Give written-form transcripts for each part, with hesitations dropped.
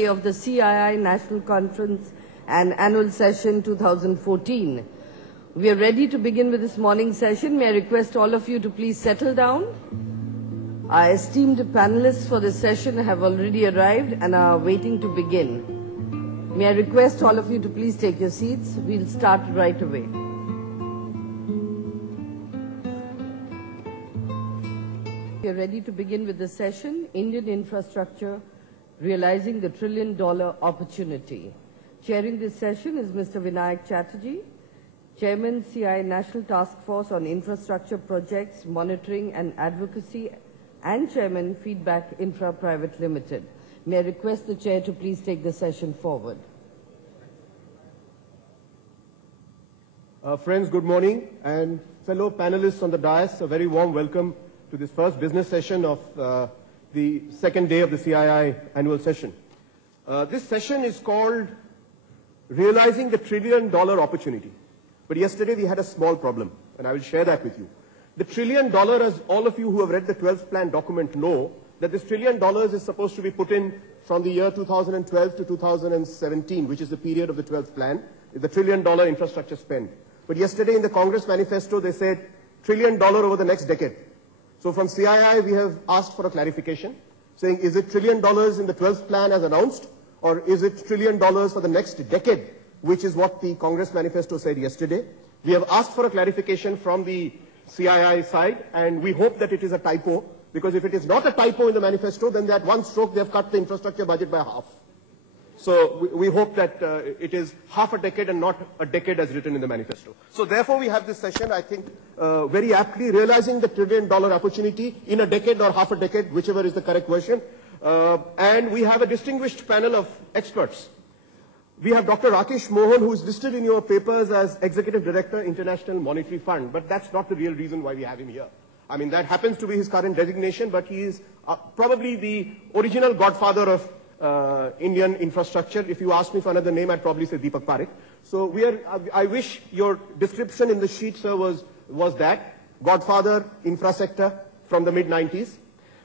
Of the CII National Conference and Annual Session 2014. We are ready to begin with this morning session. May I request all of you to please settle down. Our esteemed panelists for this session have already arrived and are waiting to begin. May I request all of you to please take your seats. We'll start right away. We are ready to begin with the session, Indian Infrastructure, Realizing the $1 Trillion Opportunity. Chairing this session is Mr. Vinayak Chatterjee, Chairman, CII National Task Force on Infrastructure Projects, Monitoring and Advocacy, and Chairman, Feedback Infra Private Limited. May I request the Chair to please take the session forward. Friends, good morning, and fellow panelists on the dais, a very warm welcome to this first business session of the second day of the CII annual session. This session is called Realizing the $1 Trillion Opportunity. But yesterday we had a small problem, and I will share that with you. The $1 trillion, as all of you who have read the 12th plan document know, that this $1 trillion is supposed to be put in from the year 2012 to 2017, which is the period of the 12th plan, the $1 trillion infrastructure spend. But yesterday in the Congress manifesto they said $1 trillion over the next decade. So from CII, we have asked for a clarification, saying is it $1 trillion in the 12th plan as announced, or is it $1 trillion for the next decade, which is what the Congress manifesto said yesterday. We have asked for a clarification from the CII side, and we hope that it is a typo, because if it is not a typo in the manifesto, then at one stroke they have cut the infrastructure budget by half. So we hope that it is half a decade and not a decade as written in the manifesto. So therefore we have this session, I think, very aptly realizing the $1 trillion opportunity in a decade or half a decade, whichever is the correct version. And we have a distinguished panel of experts. We have Dr. Rakesh Mohan, who is listed in your papers as Executive Director, International Monetary Fund, but that's not the real reason why we have him here. I mean, that happens to be his current designation, but he is probably the original godfather of Indian infrastructure. If you ask me for another name, I'd probably say Deepak Parekh. So I wish your description in the sheet, sir, was that godfather infra sector from the mid-90s.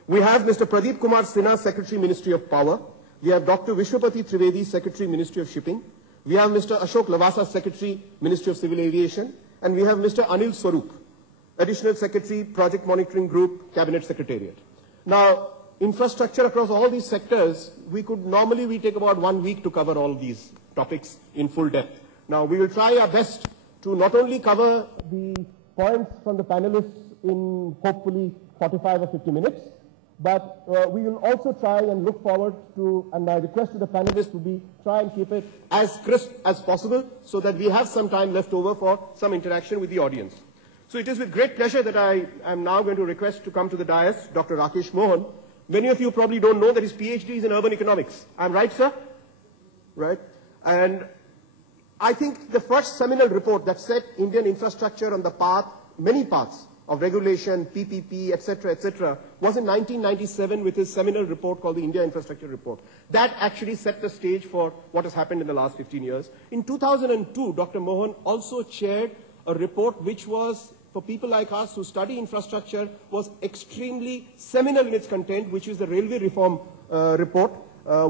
We have Mr. Pradeep Kumar Sinha, Secretary, Ministry of Power. We have Dr. Vishwapati Trivedi, Secretary, Ministry of Shipping. We have Mr. Ashok Lavasa, Secretary, Ministry of Civil Aviation. And we have Mr. Anil Swarup, Additional Secretary, Project Monitoring Group, Cabinet Secretariat. Now, infrastructure across all these sectors, we take about 1 week to cover all these topics in full depth. Now, we will try our best to not only cover the points from the panelists in hopefully 45 or 50 minutes, but we will also try and look forward to, and my request to the panelists would be, try and keep it as crisp as possible so that we have some time left over for some interaction with the audience. So it is with great pleasure that I am now going to request to come to the dais Dr. Rakesh Mohan. Many of you probably don't know that his PhD is in urban economics. I'm right, sir? Right? And I think the first seminal report that set Indian infrastructure on the path, many paths of regulation, PPP, etc., was in 1997 with his seminal report called the India Infrastructure Report. That actually set the stage for what has happened in the last 15 years. In 2002, Dr. Mohan also chaired a report which was, for people like us who study infrastructure, was extremely seminal in its content, which is the Railway Reform Report,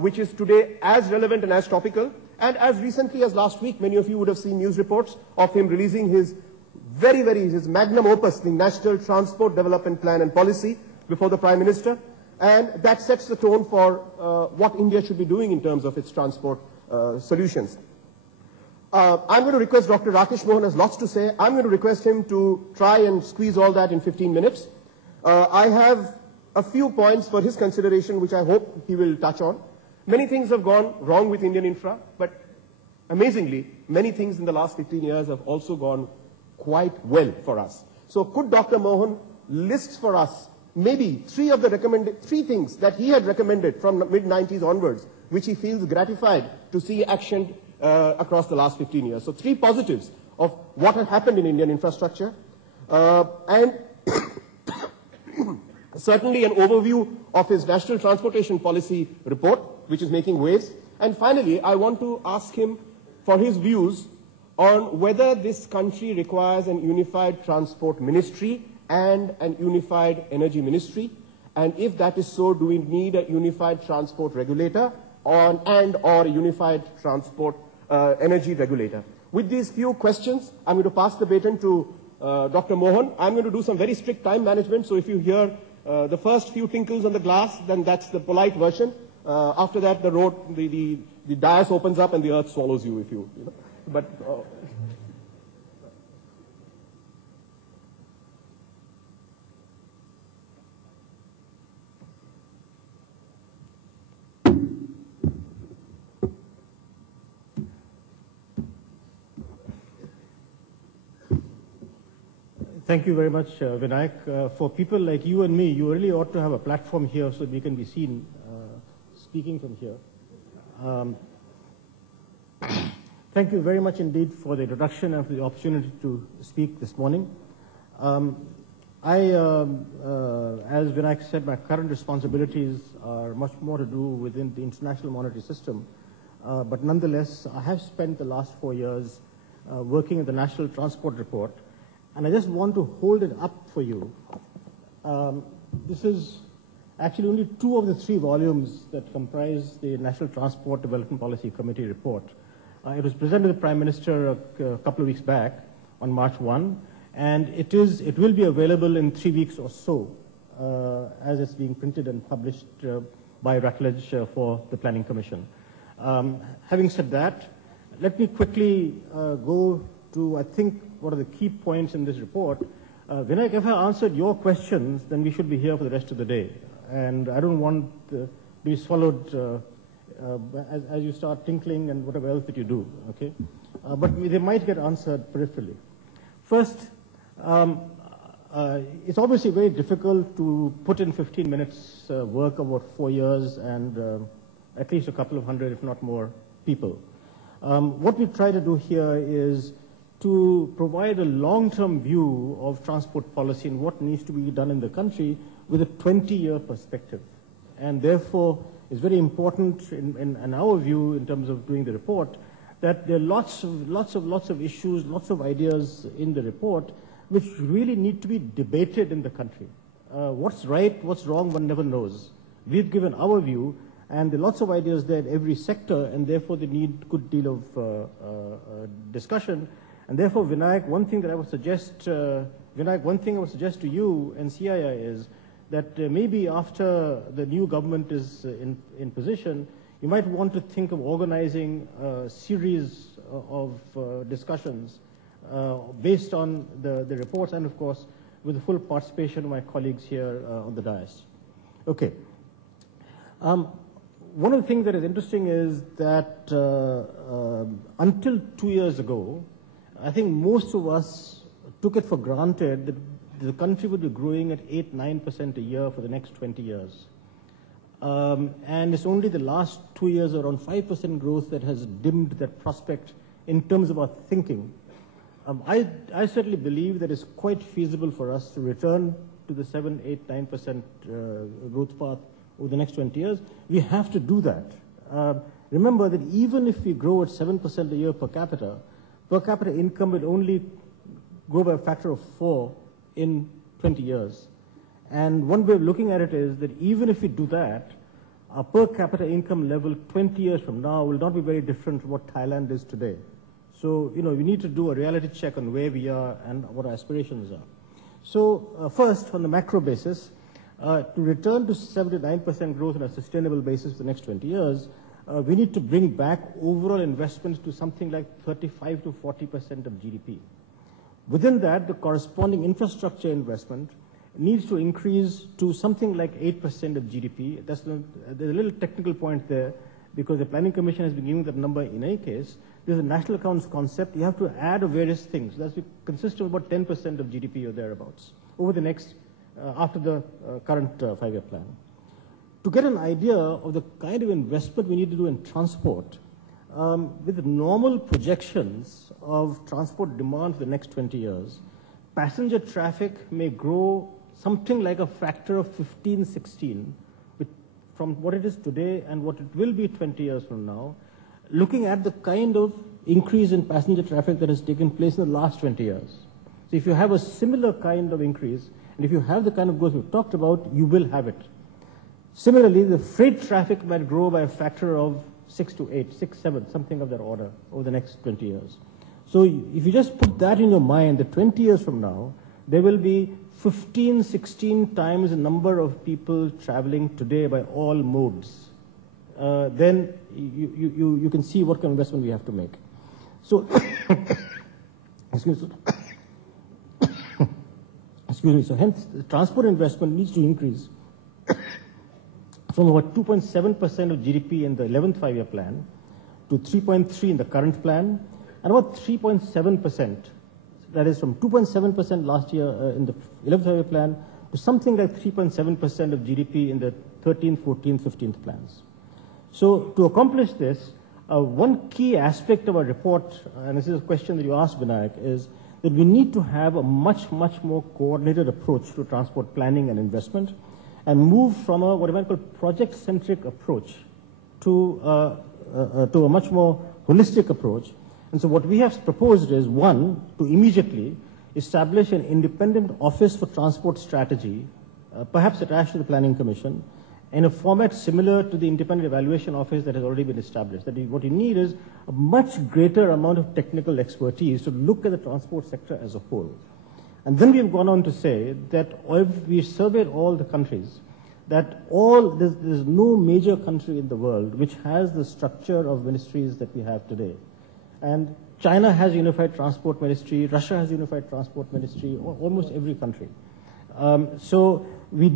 which is today as relevant and as topical. And as recently as last week, many of you would have seen news reports of him releasing his his magnum opus, the National Transport Development Plan and Policy, before the Prime Minister. And that sets the tone for what India should be doing in terms of its transport solutions. I'm going to request Dr. Rakesh Mohan has lots to say. I'm going to request him to try and squeeze all that in 15 minutes. I have a few points for his consideration, which I hope he will touch on. Many things have gone wrong with Indian infra, but amazingly, many things in the last 15 years have also gone quite well for us. So could Dr. Mohan list for us maybe three things that he had recommended from the mid-90s onwards, which he feels gratified to see actioned across the last 15 years. So 3 positives of what had happened in Indian infrastructure, and certainly an overview of his National Transportation Policy report, which is making waves. And finally, I want to ask him for his views on whether this country requires an unified transport ministry and an unified energy ministry, and if that is so, do we need a unified transport regulator, and/or unified transport energy regulator. With these few questions, I'm going to pass the baton to Dr. Mohan. I'm going to do some very strict time management, so if you hear the first few tinkles on the glass, then that's the polite version. After that, the dais opens up and the earth swallows you, if you know. But Thank you very much, Vinayak. For people like you and me, you really ought to have a platform here so we can be seen speaking from here. Thank you very much indeed for the introduction and for the opportunity to speak this morning. As Vinayak said, my current responsibilities are much more to do within the international monetary system. But nonetheless, I have spent the last 4 years working at the National Transport Report. And I just want to hold it up for you. This is actually only 2 of the 3 volumes that comprise the National Transport Development Policy Committee report. It was presented to the Prime Minister a couple of weeks back on March 1, and it will be available in 3 weeks or so as it's being printed and published by Rakesh for the Planning Commission. Having said that, let me quickly go to, I think, what are the key points in this report. Vinayak, if I answered your questions, then we should be here for the rest of the day. And I don't want to be swallowed as you start tinkling and whatever else that you do, okay? But they might get answered peripherally. First, it's obviously very difficult to put in 15 minutes work of about 4 years and at least a couple of hundred, if not more, people. What we try to do here is to provide a long-term view of transport policy and what needs to be done in the country with a 20-year perspective. And therefore, it's very important in our view, in terms of doing the report, that there are lots of issues, lots of ideas in the report which really need to be debated in the country. What's right, what's wrong, one never knows. We've given our view, and there are lots of ideas there in every sector, and therefore they need a good deal of discussion. And therefore, Vinayak, one thing I would suggest to you and CII is that maybe after the new government is in position, you might want to think of organizing a series of discussions based on the reports and, of course, with the full participation of my colleagues here on the dais. Okay. One of the things that is interesting is that until 2 years ago, I think most of us took it for granted that the country would be growing at 8–9% a year for the next 20 years. And it's only the last 2 years, around 5% growth, that has dimmed that prospect in terms of our thinking. I certainly believe that it's quite feasible for us to return to the 7–8–9% growth path over the next 20 years. We have to do that. Remember that even if we grow at 7% a year per capita income will only grow by a factor of 4 in 20 years. And one way of looking at it is that even if we do that, our per capita income level 20 years from now will not be very different from what Thailand is today. So, we need to do a reality check on where we are and what our aspirations are. So, first, on the macro basis, to return to 7–9% growth on a sustainable basis for the next 20 years, we need to bring back overall investments to something like 35–40% of GDP. Within that, the corresponding infrastructure investment needs to increase to something like 8% of GDP. There's a little technical point there, because the Planning Commission has been giving that number in any case. There's a national accounts concept. You have to add various things. That's consist of about 10% of GDP or thereabouts over the next, after the current 5-year plan. To get an idea of the kind of investment we need to do in transport, with the normal projections of transport demand for the next 20 years, passenger traffic may grow something like a factor of 15–16 from what it is today and what it will be 20 years from now, looking at the kind of increase in passenger traffic that has taken place in the last 20 years. So if you have a similar kind of increase, and if you have the kind of growth we've talked about, you will have it. Similarly, the freight traffic might grow by a factor of 6 to 8, 6, 7, something of that order over the next 20 years. So if you just put that in your mind, that 20 years from now, there will be 15, 16 times the number of people traveling today by all modes. Then you can see what kind of investment we have to make. So, excuse me, so hence the transport investment needs to increase from about 2.7% of GDP in the 11th five-year plan to 3.3% in the current plan, and about 3.7%, that is from 2.7% last year in the 11th five-year plan to something like 3.7% of GDP in the 13th, 14th, 15th plans. So to accomplish this, one key aspect of our report, and this is a question that you asked, Vinayak, is that we need to have a much, much more coordinated approach to transport planning and investment, and move from a what I might call project-centric approach to a much more holistic approach. And so what we have proposed is, one, to immediately establish an independent office for transport strategy, perhaps attached to the Planning Commission, in a format similar to the independent evaluation office that has already been established. That is, what you need is a much greater amount of technical expertise to look at the transport sector as a whole. And then we've gone on to say that if we surveyed all the countries, that there's no major country in the world which has the structure of ministries that we have today. And China has a unified transport ministry, Russia has a unified transport ministry, almost every country. So we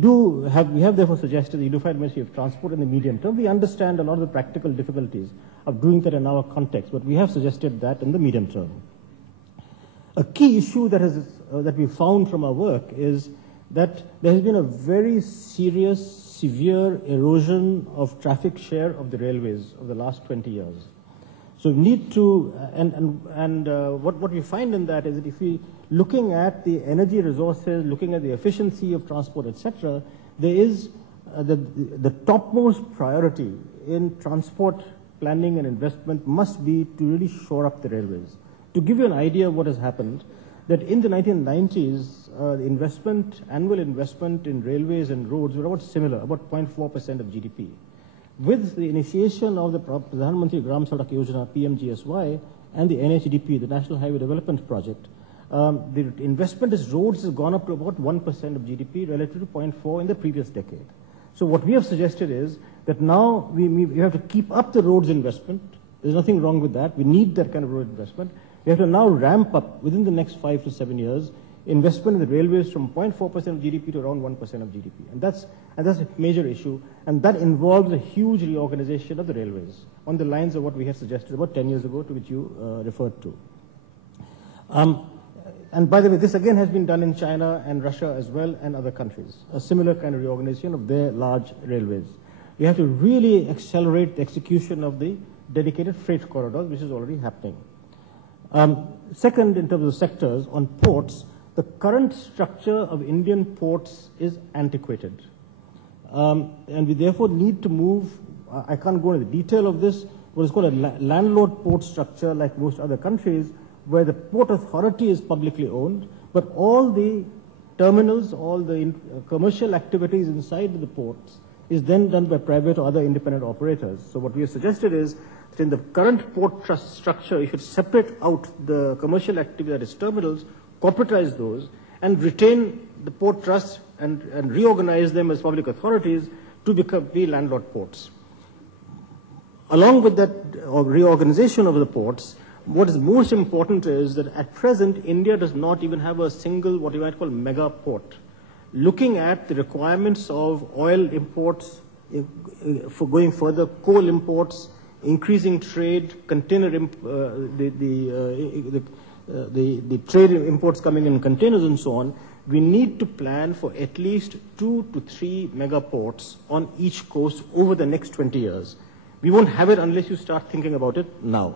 have therefore suggested the unified ministry of transport in the medium term. We understand a lot of the practical difficulties of doing that in our context, but we have suggested that in the medium term. A key issue that we found from our work is that there has been a very serious, severe erosion of traffic share of the railways over the last 20 years. So we need to, what we find in that is that if we looking at the energy resources, looking at the efficiency of transport, etc., there is the topmost priority in transport planning and investment must be to really shore up the railways. To give you an idea of what has happened, that in the 1990s, the annual investment in railways and roads were about similar, about 0.4% of GDP. With the initiation of the Pradhan Mantri Gram Sadak Yojana, PMGSY, and the NHDP, the National Highway Development Project, the investment in roads has gone up to about 1% of GDP relative to 0.4% in the previous decade. So what we have suggested is that now we have to keep up the roads investment. There's nothing wrong with that. We need that kind of road investment. We have to now ramp up within the next 5 to 7 years investment in the railways from 0.4% of GDP to around 1% of GDP. And that's a major issue. And that involves a huge reorganization of the railways on the lines of what we had suggested about 10 years ago, to which you referred to. And by the way, this again has been done in China and Russia as well, and other countries, a similar kind of reorganization of their large railways. We have to really accelerate the execution of the dedicated freight corridors, which is already happening. Second, in terms of sectors, on ports, the current structure of Indian ports is antiquated. And we therefore need to move, I can't go into the detail of this, what is called a landlord port structure like most other countries, where the port authority is publicly owned, but all the terminals, all the commercial activities inside the ports is then done by private or other independent operators. So what we have suggested is that in the current port trust structure, you should separate out the commercial activity, that is terminals, corporatize those, and retain the port trust and reorganize them as public authorities to be landlord ports. Along with that reorganization of the ports, what is most important is that at present, India does not even have a single, what you might call, mega port. Looking at the requirements of oil imports, for going further, coal imports, increasing trade, container the trade imports coming in containers and so on, we need to plan for at least 2 to 3 mega ports on each coast over the next 20 years. We won't have it unless you start thinking about it now.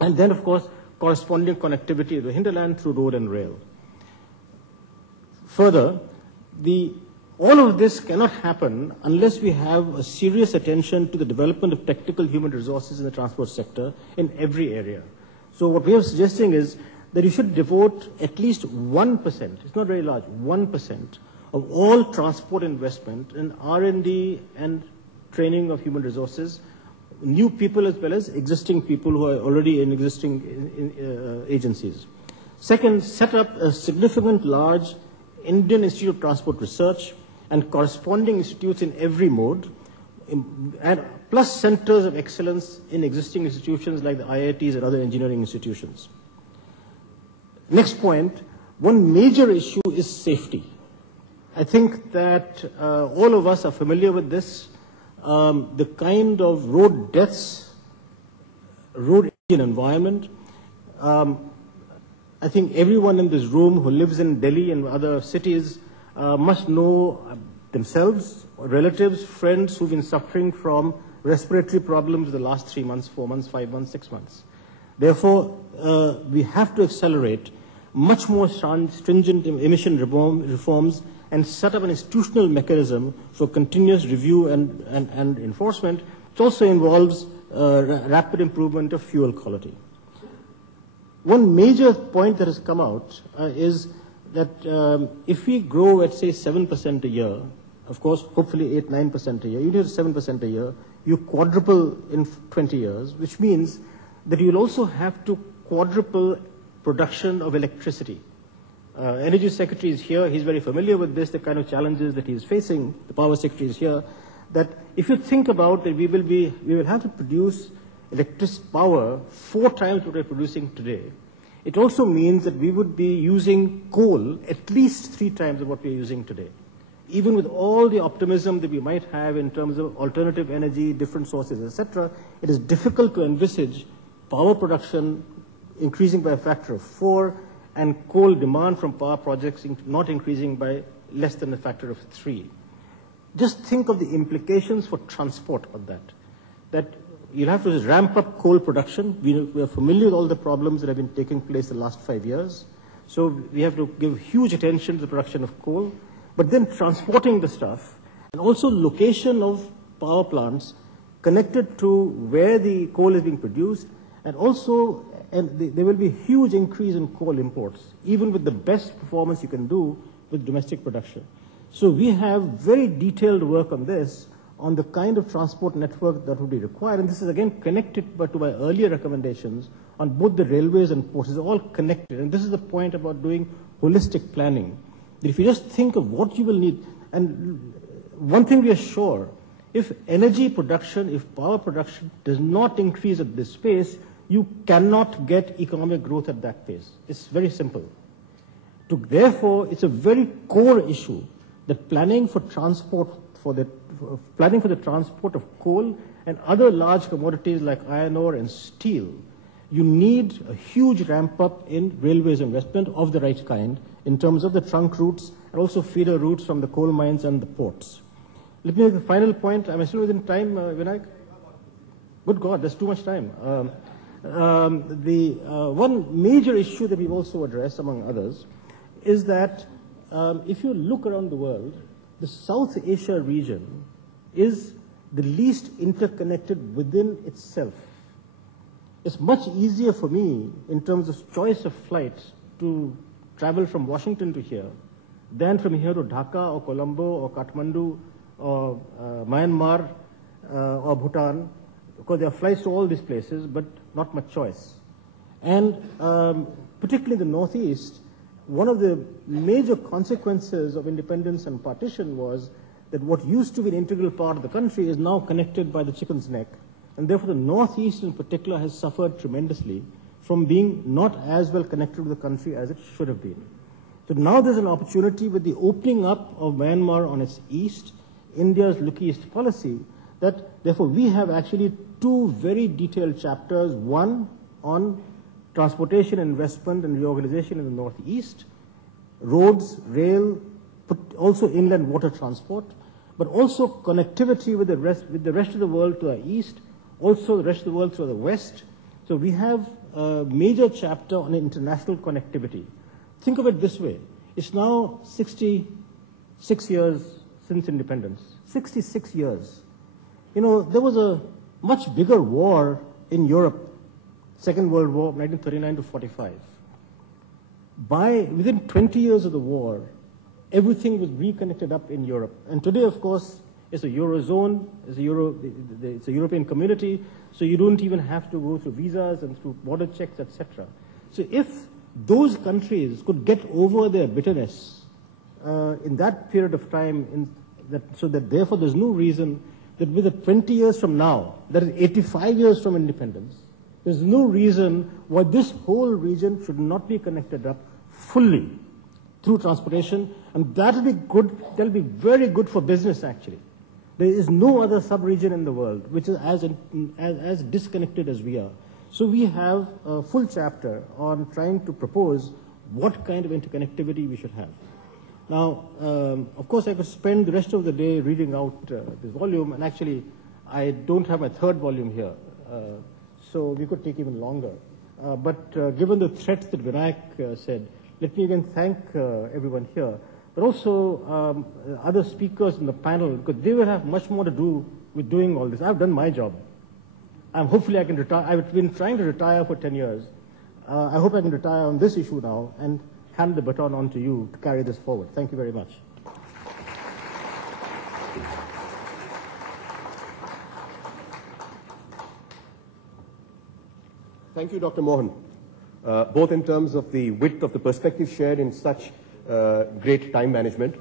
And then, of course, corresponding connectivity to the hinterland through road and rail. Further, all of this cannot happen unless we have a serious attention to the development of technical human resources in the transport sector in every area. So what we are suggesting is that you should devote at least 1%, it's not very large, 1% of all transport investment in R&D and training of human resources, new people as well as existing people who are already in existing agencies. Second, set up a significant large Indian Institute of Transport Research and corresponding institutes in every mode, and plus centers of excellence in existing institutions like the IITs and other engineering institutions. Next point, one major issue is safety. I think that all of us are familiar with this. The kind of road deaths, road environment. I think everyone in this room who lives in Delhi and other cities must know themselves, relatives, friends who've been suffering from respiratory problems the last 3 months, 4 months, 5 months, 6 months. Therefore, we have to accelerate much more stringent emission reforms and set up an institutional mechanism for continuous review and enforcement, which also involves rapid improvement of fuel quality. One major point that has come out is that if we grow at, say, 7% a year, of course, hopefully 8, 9% a year, you need 7% a year, you quadruple in 20 years, which means that you will also have to quadruple production of electricity. Energy Secretary is here, he's very familiar with this, the kind of challenges that he is facing. The Power Secretary is here, that if you think about that we will have to produce electric power 4 times what we're producing today. It also means that we would be using coal at least 3 times of what we're using today. Even with all the optimism that we might have in terms of alternative energy, different sources, etc., it is difficult to envisage power production increasing by a factor of 4 and coal demand from power projects not increasing by less than a factor of 3. Just think of the implications for transport of that. That you'll have to ramp up coal production. We are familiar with all the problems that have been taking place the last 5 years. So we have to give huge attention to the production of coal. But then transporting the stuff and also location of power plants connected to where the coal is being produced, and also there will be a huge increase in coal imports, even with the best performance you can do with domestic production. So we have very detailed work on this, on the kind of transport network that would be required. And this is again connected to my earlier recommendations on both the railways and ports. It's all connected. And this is the point about doing holistic planning. That if you just think of what you will need, and one thing we are sure, if energy production, if power production does not increase at this pace, you cannot get economic growth at that pace. It's very simple. Therefore, it's a very core issue that planning for transport, planning for the transport of coal and other large commodities like iron ore and steel, you need a huge ramp up in railways investment of the right kind in terms of the trunk routes and also feeder routes from the coal mines and the ports. Let me make a final point. Am I still within time, Vinayak? Good God, there's too much time. One major issue that we've also addressed, among others, is that if you look around the world, the South Asia region is the least interconnected within itself. It's much easier for me in terms of choice of flights to travel from Washington to here than from here to Dhaka or Colombo or Kathmandu or Myanmar or Bhutan, because there are flights to all these places, but not much choice. And particularly in the Northeast, one of the major consequences of independence and partition was that what used to be an integral part of the country is now connected by the chicken's neck. And therefore the Northeast in particular has suffered tremendously from being not as well connected to the country as it should have been. So now there's an opportunity with the opening up of Myanmar on its east, India's look east policy, that therefore we have actually 2 very detailed chapters, one on transportation investment and reorganization in the Northeast, roads, rail, also inland water transport, but also connectivity with the rest of the world to the east, also the rest of the world to the west. So we have a major chapter on international connectivity. Think of it this way. It's now 66 years since independence. 66 years. You know, there was a much bigger war in Europe, Second World War, 1939 to 45. Within 20 years of the war, everything was reconnected up in Europe. And today, of course, it's a Eurozone, it's a European community, so you don't even have to go through visas and through border checks, etc. So if those countries could get over their bitterness in that period of time, so that therefore there's no reason that with 20 years from now, that is 85 years from independence, there's no reason why this whole region should not be connected up fully through transportation, and that'll be good, that'll be very good for business actually. There is no other sub-region in the world which is as disconnected as we are. So we have a full chapter on trying to propose what kind of interconnectivity we should have. Now, of course, I could spend the rest of the day reading out this volume, and actually, I don't have my third volume here, so we could take even longer. But given the threats that Vinayak said, let me again thank everyone here, but also other speakers in the panel, because they will have much more to do with doing all this. I've done my job. Hopefully I can retire. I've been trying to retire for 10 years. I hope I can retire on this issue now and hand the baton on to you to carry this forward. Thank you very much. Thank you, Dr. Mohan, both in terms of the width of the perspective shared in such great time management.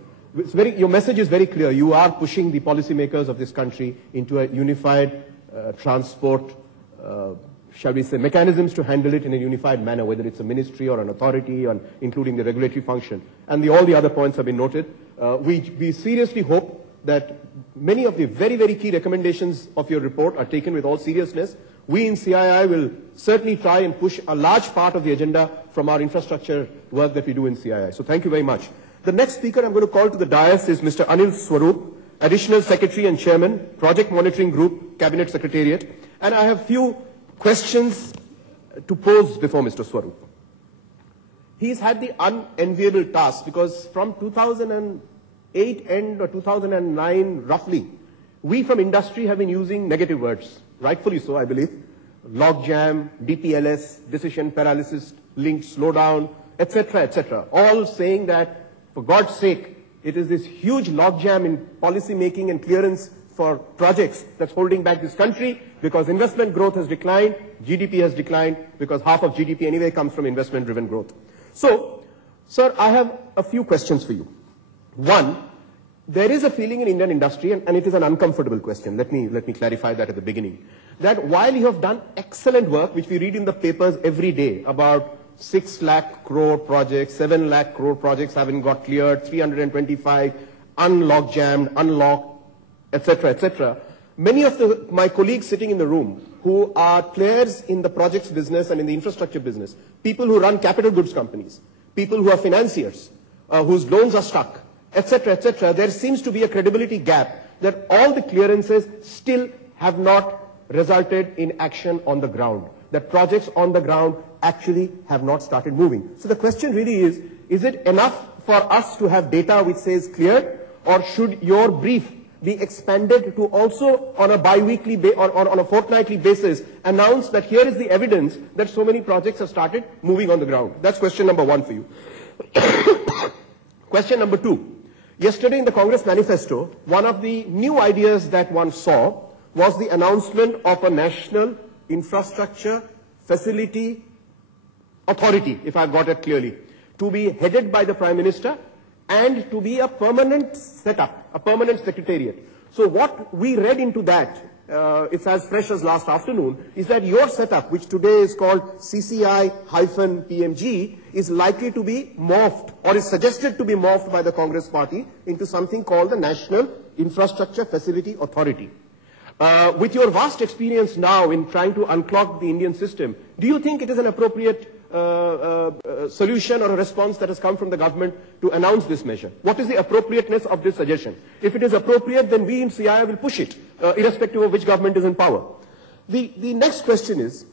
Your message is very clear. You are pushing the policymakers of this country into a unified transport, shall we say, mechanisms to handle it in a unified manner, whether it's a ministry or an authority, or including the regulatory function. And all the other points have been noted. We seriously hope that many of the very, very key recommendations of your report are taken with all seriousness. We in CII will certainly try and push a large part of the agenda from our infrastructure work that we do in CII. So thank you very much. The next speaker I'm going to call to the dais is Mr. Anil Swarup, Additional Secretary and Chairman, Project Monitoring Group, Cabinet Secretariat. And I have few questions to pose before Mr. Swarup. He's had the unenviable task because from 2008 end or 2009 roughly, we from industry have been using negative words, rightfully so I believe. Logjam, DPLS, decision paralysis, linked slowdown, etc., etc. All saying that, for God's sake, it is this huge logjam in policy making and clearance for projects that's holding back this country because investment growth has declined, GDP has declined because half of GDP anyway comes from investment driven growth. So, sir, I have a few questions for you. One, there is a feeling in Indian industry, and it is an uncomfortable question, let me clarify that at the beginning, that while you have done excellent work, which we read in the papers every day about 6 lakh crore projects, 7 lakh crore projects haven't got cleared, 325 unlocked jammed, unlocked, etc., etc. Many of my colleagues sitting in the room who are players in the projects business and in the infrastructure business, people who run capital goods companies, people who are financiers, whose loans are stuck, etc., etc., there seems to be a credibility gap that all the clearances still have not resulted in action on the ground, that projects on the ground actually have not started moving. So the question really is it enough for us to have data which says cleared, or should your brief be expanded to also on a bi-weekly or on a fortnightly basis announce that here is the evidence that so many projects have started moving on the ground? That's question number one for you. Question number two. Yesterday in the Congress manifesto, one of the new ideas that one saw was the announcement of a national infrastructure facility authority, if I've got it clearly, to be headed by the Prime Minister and to be a permanent setup, a permanent secretariat. So what we read into that, it's as fresh as last afternoon, is that your setup, which today is called CCI-PMG, is likely to be morphed, or is suggested to be morphed by the Congress party into something called the National Infrastructure Facility Authority. With your vast experience now in trying to unclog the Indian system, do you think it is an appropriate solution or a response that has come from the government to announce this measure? What is the appropriateness of this suggestion? If it is appropriate, then we in CII will push it, irrespective of which government is in power. The next question is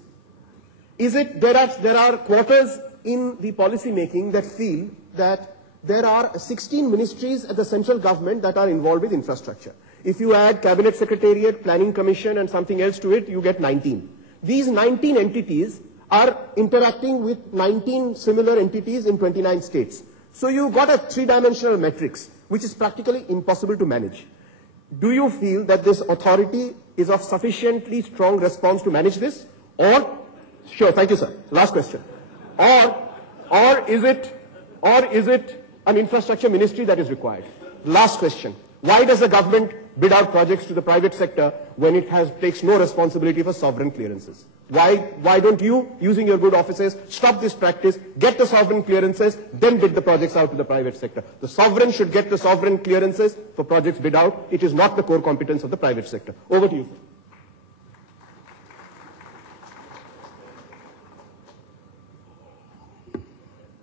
it there are quarters in the policy making that feel that there are 16 ministries at the central government that are involved with infrastructure. If you add Cabinet Secretariat, Planning Commission and something else to it, you get 19. These 19 entities are interacting with 19 similar entities in 29 states. So you got a three-dimensional matrix, which is practically impossible to manage. Do you feel that this authority is of sufficiently strong response to manage this? Or, sure, thank you, sir. Last question. Or is it an infrastructure ministry that is required? Last question. Why does the government bid out projects to the private sector when it takes no responsibility for sovereign clearances? Why don't you, using your good offices, stop this practice, get the sovereign clearances, then bid the projects out to the private sector? The sovereign should get the sovereign clearances for projects bid out. It is not the core competence of the private sector. Over to you, sir.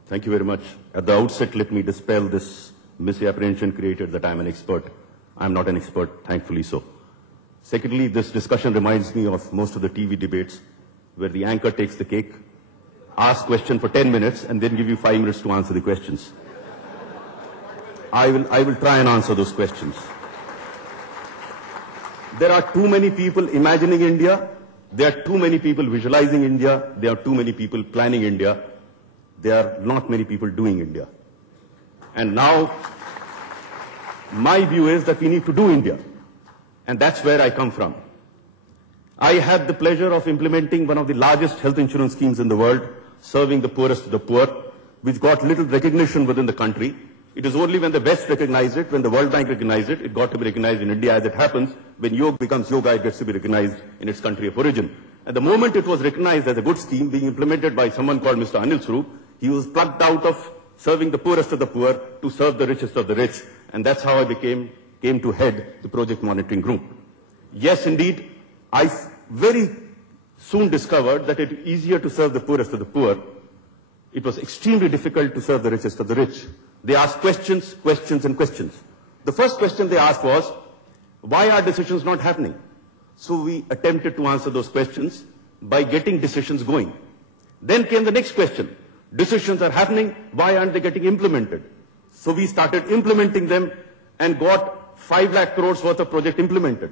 Thank you very much. At the outset, let me dispel this misapprehension created that I'm an expert. I'm not an expert, thankfully so. Secondly, this discussion reminds me of most of the TV debates where the anchor takes the cake, asks question for 10 minutes, and then give you 5 minutes to answer the questions. I will try and answer those questions. There are too many people imagining India. There are too many people visualizing India. There are too many people planning India. There are not many people doing India. And now, my view is that we need to do India. And that's where I come from. I had the pleasure of implementing one of the largest health insurance schemes in the world, serving the poorest of the poor, which got little recognition within the country. It is only when the West recognized it, when the World Bank recognized it, it got to be recognized in India. As it happens, when yoga becomes yoga, it gets to be recognized in its country of origin. At the moment it was recognized as a good scheme being implemented by someone called Mr. Anil Swarup, he was plucked out of serving the poorest of the poor to serve the richest of the rich. And that's how I came to head the project monitoring group. Yes, indeed, I very soon discovered that it is easier to serve the poorest of the poor. It was extremely difficult to serve the richest of the rich. They asked questions, questions, and questions. The first question they asked was, why are decisions not happening? So we attempted to answer those questions by getting decisions going. Then came the next question. Decisions are happening, why aren't they getting implemented? So we started implementing them and got 5 lakh crores worth of project implemented.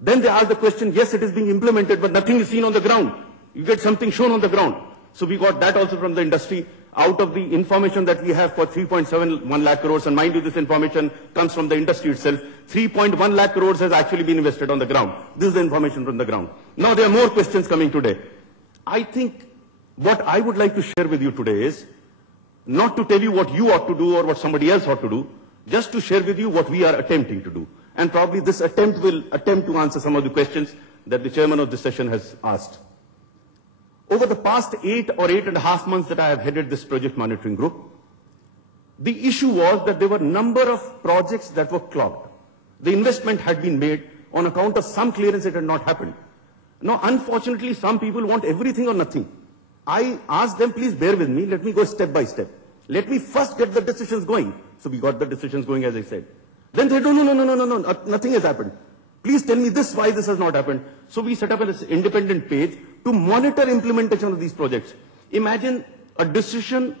Then they asked the question, yes, it is being implemented, but nothing is seen on the ground. You get something shown on the ground. So we got that also from the industry. Out of the information that we have for 3.71 lakh crores, and mind you, this information comes from the industry itself, 3.1 lakh crores has actually been invested on the ground. This is the information from the ground. Now there are more questions coming today. I think what I would like to share with you today is not to tell you what you ought to do or what somebody else ought to do, just to share with you what we are attempting to do. And probably this attempt will attempt to answer some of the questions that the chairman of this session has asked. Over the past 8 or 8.5 months that I have headed this project monitoring group, the issue was that there were a number of projects that were clogged. The investment had been made on account of some clearance that had not happened. Now, unfortunately, some people want everything or nothing. I asked them, please bear with me, let me go step by step. Let me first get the decisions going. So we got the decisions going, as I said. Then they said, no, nothing has happened. Please tell me this, why this has not happened. So we set up an independent page to monitor implementation of these projects. Imagine a decision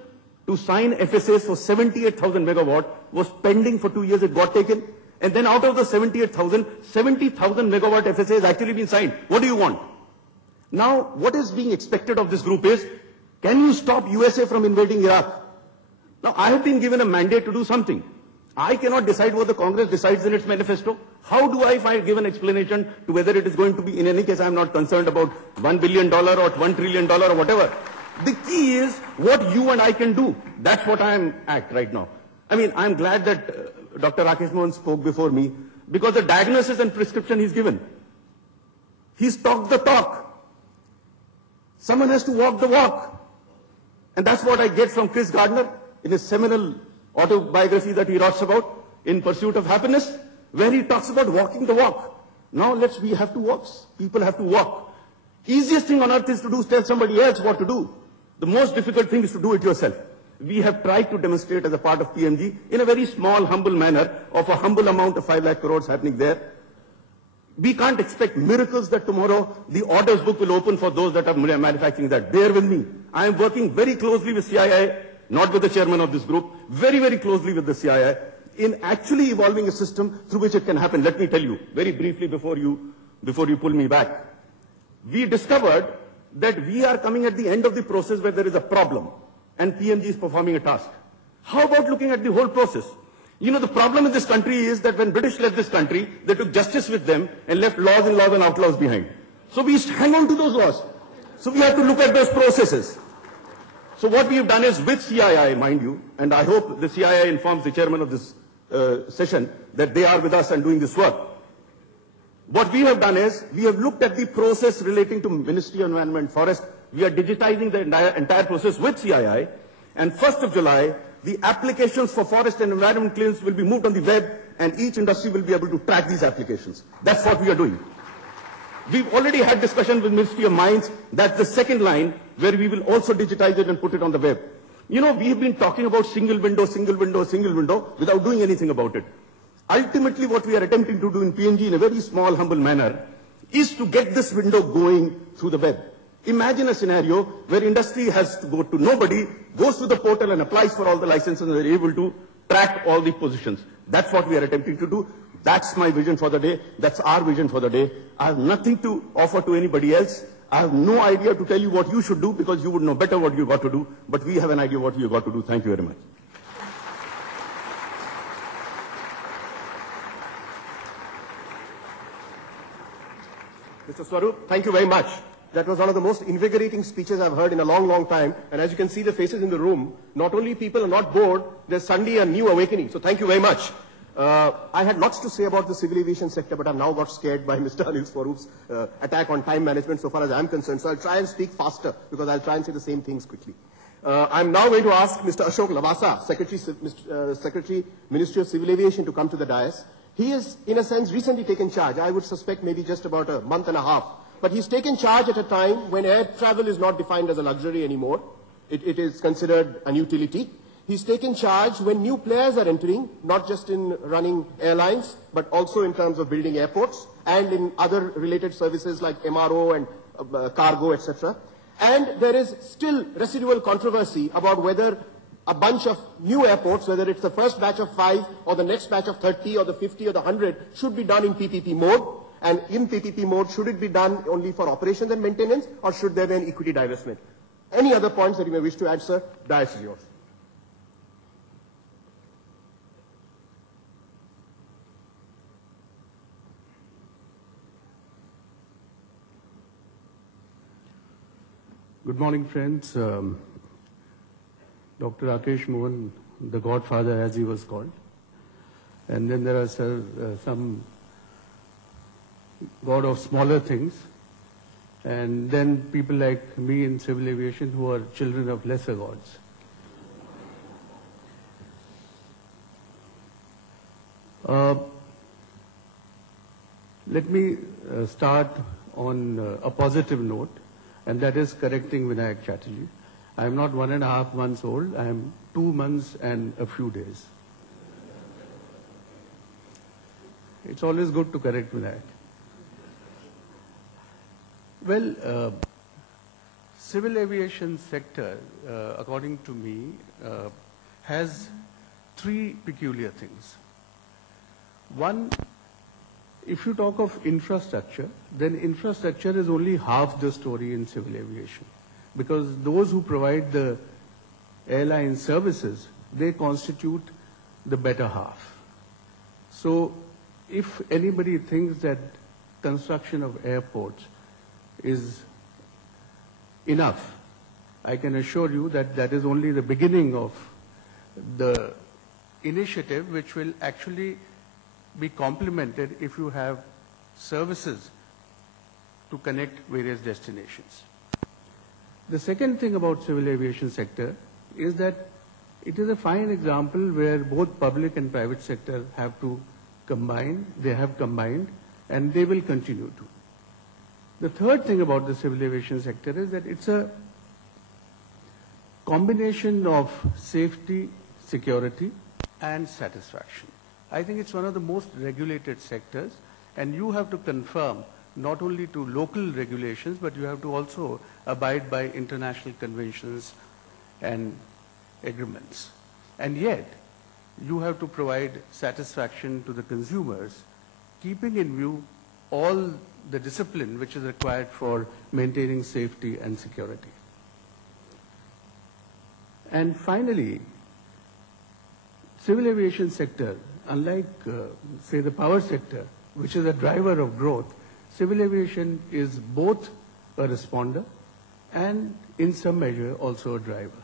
to sign FSAs for 78,000 megawatt was pending for 2 years, it got taken. And then out of the 78,000, 70,000 megawatt FSA has actually been signed. What do you want? Now, what is being expected of this group is, can you stop USA from invading Iraq? Now, I have been given a mandate to do something. I cannot decide what the Congress decides in its manifesto. How do I give an explanation to whether it is going to be, in any case, I am not concerned about $1 billion or $1 trillion or whatever. The key is what you and I can do. That's what I am at right now. I mean, I am glad that Dr. Rakesh Mohan spoke before me, because the diagnosis and prescription he's given. He's talked the talk. Someone has to walk the walk. And that's what I get from Chris Gardner in his seminal autobiography that he writes about, In Pursuit of Happiness, where he talks about walking the walk. Now we have to walk. People have to walk. Easiest thing on earth is to do is tell somebody else what to do. The most difficult thing is to do it yourself. We have tried to demonstrate as a part of PMG in a very small, humble manner of a humble amount of 5 lakh crores happening there. We can't expect miracles that tomorrow the orders book will open for those that are manufacturing that. Bear with me. I am working very closely with CII, not with the chairman of this group, very, very closely with the CII, in actually evolving a system through which it can happen. Let me tell you, very briefly before you pull me back. We discovered that we are coming at the end of the process where there is a problem and PMG is performing a task. How about looking at the whole process? You know, the problem in this country is that when British left this country, they took justice with them and left laws and outlaws behind. So we hang on to those laws. So we have to look at those processes. So what we have done is with CII, mind you, and I hope the CII informs the chairman of this session that they are with us and doing this work. What we have done is, we have looked at the process relating to Ministry of Environment and Forest. We are digitizing the entire process with CII, and 1st of July, the applications for forest and environment clearance will be moved on the web, and each industry will be able to track these applications. That's what we are doing. We've already had discussion with Ministry of Mines. That's the second line, where we will also digitize it and put it on the web. You know, we have been talking about single window, without doing anything about it. Ultimately, what we are attempting to do in PNG in a very small, humble manner is to get this window going through the web. Imagine a scenario where industry has to go to nobody, goes to the portal and applies for all the licenses, and they're able to track all the positions. That's what we are attempting to do. That's my vision for the day. That's our vision for the day. I have nothing to offer to anybody else. I have no idea to tell you what you should do, because you would know better what you got to do. But we have an idea what you got to do. Thank you very much. Mr. Swarup, thank you very much. That was one of the most invigorating speeches I've heard in a long, long time. And as you can see the faces in the room, not only people are not bored, there's suddenly a new awakening. So thank you very much. I had lots to say about the civil aviation sector, but I've now got scared by Mr. Anil Swarup's attack on time management so far as I'm concerned. So I'll try and speak faster, because I'll try and say the same things quickly. I'm now going to ask Mr. Ashok Lavasa, Secretary, Ministry of Civil Aviation, to come to the dais. He is, in a sense, recently taken charge. I would suspect maybe just about a month and a half. But he's taken charge at a time when air travel is not defined as a luxury anymore. It is considered an utility. He's taken charge when new players are entering, not just in running airlines, but also in terms of building airports and in other related services like MRO and cargo, etc. And there is still residual controversy about whether a bunch of new airports, whether it's the first batch of 5 or the next batch of 30 or the 50 or the 100, should be done in PPP mode. And in PPP mode, should it be done only for operations and maintenance, or should there be an equity divestment? Any other points that you may wish to add, sir? Dais is yours. Good morning, friends. Dr. Rakesh, Mohan, the godfather as he was called. And then there are some god of smaller things. And then people like me in civil aviation who are children of lesser gods. Let me start on a positive note, and that is correcting Vinayak Chatterjee. I am not 1.5 months old. I am 2 months and a few days. It's always good to correct Vinayak. Well, civil aviation sector, according to me, has 3 peculiar things. One, if you talk of infrastructure, then infrastructure is only half the story in civil aviation. Because those who provide the airline services, they constitute the better half. So if anybody thinks that construction of airports is enough, I can assure you that that is only the beginning of the initiative, which will actually be complemented if you have services to connect various destinations. The second thing about civil aviation sector is that it is a fine example where both public and private sector have to combine, they have combined, and they will continue to. The third thing about the civil aviation sector is that it's a combination of safety, security, and satisfaction. I think it's one of the most regulated sectors, and you have to conform not only to local regulations, but you have to also abide by international conventions and agreements. And yet, you have to provide satisfaction to the consumers, keeping in view all the discipline which is required for maintaining safety and security. And finally, civil aviation sector, unlike, say, the power sector, which is a driver of growth, civil aviation is both a responder and, in some measure, also a driver.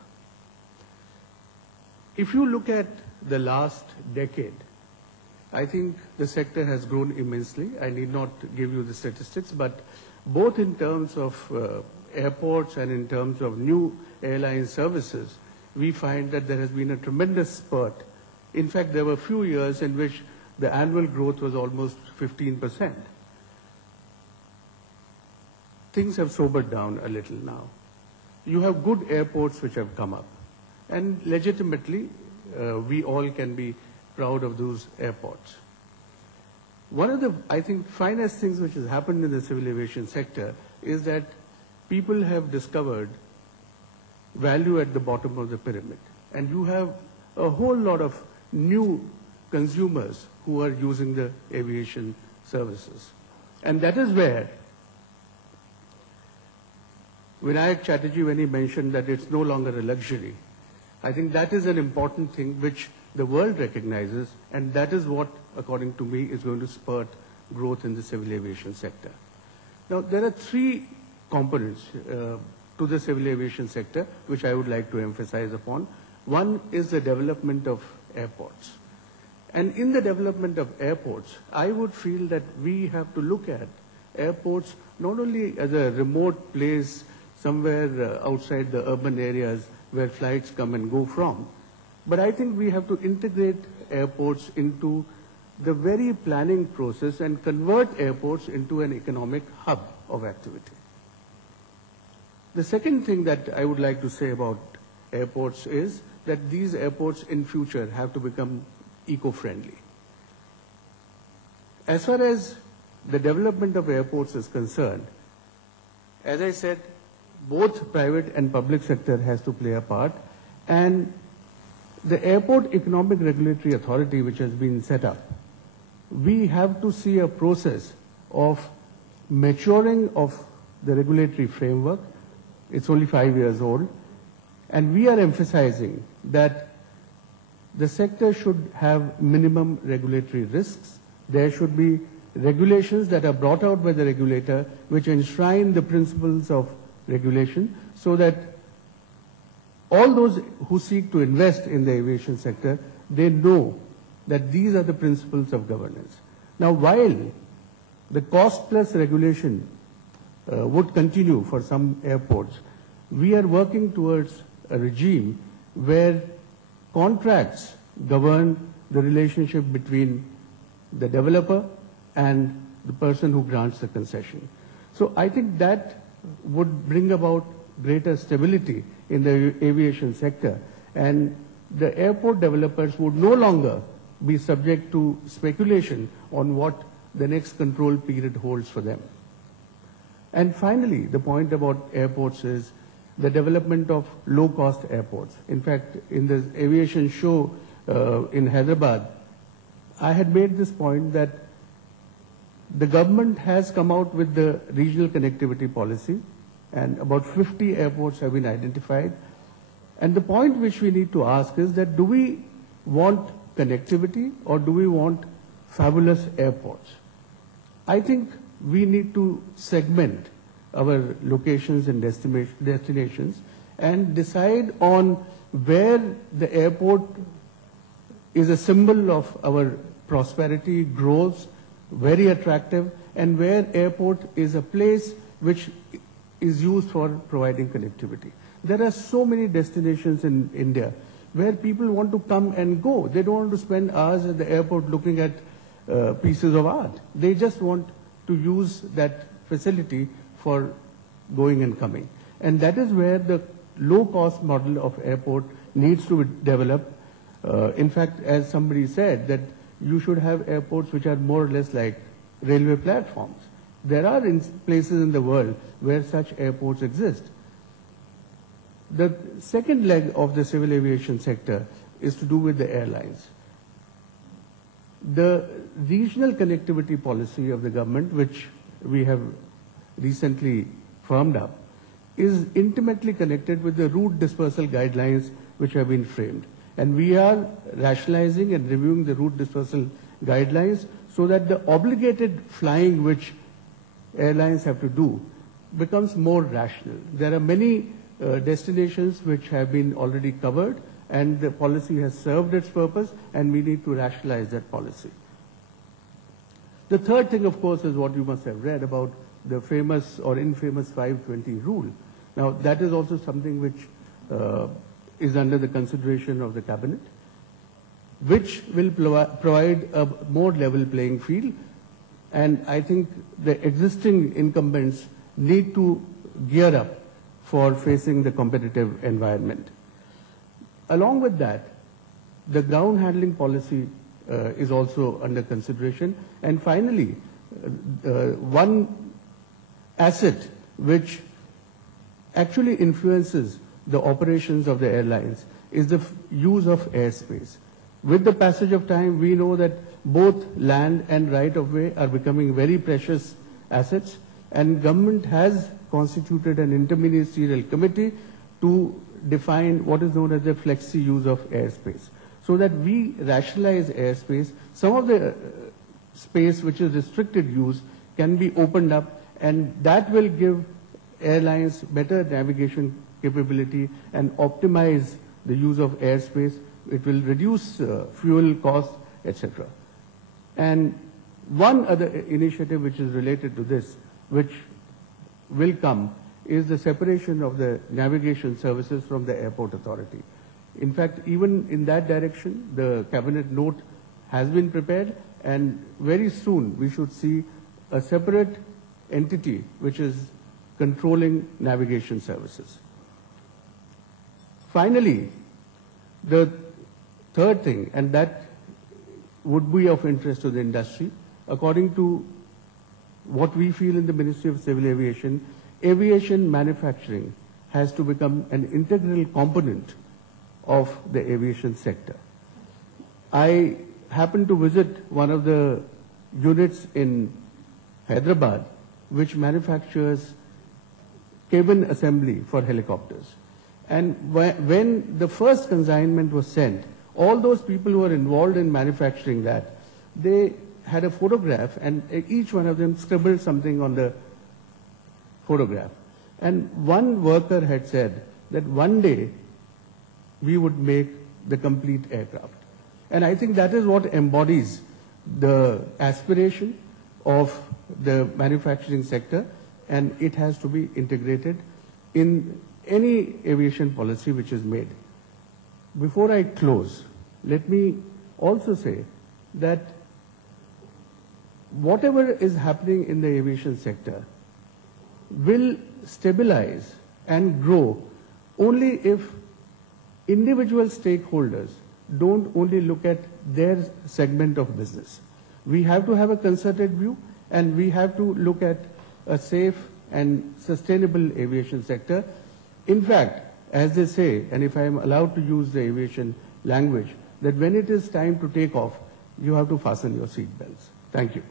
If you look at the last decade, I think the sector has grown immensely. I need not give you the statistics, but both in terms of airports and in terms of new airline services, we find that there has been a tremendous spurt. In fact, there were few years in which the annual growth was almost 15%. Things have sobered down a little now. You have good airports which have come up, and legitimately we all can be proud of those airports. One of the, I think, finest things which has happened in the civil aviation sector is that people have discovered value at the bottom of the pyramid. And you have a whole lot of new consumers who are using the aviation services. And that is where Vinayak Chatterjee, when he mentioned that it's no longer a luxury, I think that is an important thing which the world recognizes, and that is what, according to me, is going to spurt growth in the civil aviation sector. Now, there are three components to the civil aviation sector which I would like to emphasize upon. One is the development of airports. And in the development of airports, I would feel that we have to look at airports not only as a remote place somewhere outside the urban areas where flights come and go from, but I think we have to integrate airports into the very planning process and convert airports into an economic hub of activity. The second thing that I would like to say about airports is that these airports in future have to become eco-friendly. As far as the development of airports is concerned, as I said, both private and public sector has to play a part, and the Airport Economic Regulatory Authority, which has been set up, we have to see a process of maturing of the regulatory framework. It's only 5 years old, and we are emphasizing that the sector should have minimum regulatory risks. There should be regulations that are brought out by the regulator which enshrine the principles of regulation, so that all those who seek to invest in the aviation sector, they know that these are the principles of governance. Now, while the cost plus regulation would continue for some airports, we are working towards a regime where contracts govern the relationship between the developer and the person who grants the concession. So I think that would bring about greater stability in the aviation sector, and the airport developers would no longer be subject to speculation on what the next control period holds for them. And finally, the point about airports is the development of low-cost airports. In fact, in the aviation show in Hyderabad, I had made this point that the government has come out with the regional connectivity policy, and about 50 airports have been identified. And the point which we need to ask is that, do we want connectivity or do we want fabulous airports? I think we need to segment our locations and destinations and decide on where the airport is a symbol of our prosperity, growth, very attractive, and where airport is a place which is used for providing connectivity. There are so many destinations in India where people want to come and go. They don't want to spend hours at the airport looking at pieces of art. They just want to use that facility for going and coming. And that is where the low-cost model of airport needs to be developed. In fact, as somebody said, that you should have airports which are more or less like railway platforms. There are places in the world where such airports exist. The second leg of the civil aviation sector is to do with the airlines. The regional connectivity policy of the government, which we have recently firmed up, is intimately connected with the route dispersal guidelines which have been framed. And we are rationalizing and reviewing the route dispersal guidelines so that the obligated flying which airlines have to do becomes more rational. There are many destinations which have been already covered, and the policy has served its purpose, and we need to rationalize that policy. The third thing, of course, is what you must have read about the famous or infamous 520 rule. Now, that is also something which is under the consideration of the cabinet, which will provide a more level playing field. And I think the existing incumbents need to gear up for facing the competitive environment. Along with that, the ground handling policy is also under consideration. And finally, one asset which actually influences the operations of the airlines is the use of airspace. With the passage of time, we know that both land and right-of-way are becoming very precious assets, and government has constituted an interministerial committee to define what is known as the flexi use of airspace, so that we rationalize airspace. Some of the space which is restricted use can be opened up, and that will give airlines better navigation capability and optimize the use of airspace. It will reduce fuel costs, etc. And one other initiative which is related to this, which will come, is the separation of the navigation services from the airport authority. In fact, even in that direction, the cabinet note has been prepared, and very soon we should see a separate entity which is controlling navigation services. Finally, the third thing, and that would be of interest to the industry, according to what we feel in the Ministry of Civil Aviation, aviation manufacturing has to become an integral component of the aviation sector. I happened to visit one of the units in Hyderabad which manufactures cabin assembly for helicopters. And when the first consignment was sent, all those people who were involved in manufacturing that, they had a photograph, and each one of them scribbled something on the photograph. And one worker had said that one day we would make the complete aircraft. And I think that is what embodies the aspiration of the manufacturing sector, and it has to be integrated in any aviation policy which is made. Before I close, let me also say that whatever is happening in the aviation sector will stabilize and grow only if individual stakeholders don't only look at their segment of business. We have to have a concerted view, and we have to look at a safe and sustainable aviation sector. In fact, as they say, and if I am allowed to use the aviation language, that when it is time to take off, you have to fasten your seat belts. Thank you.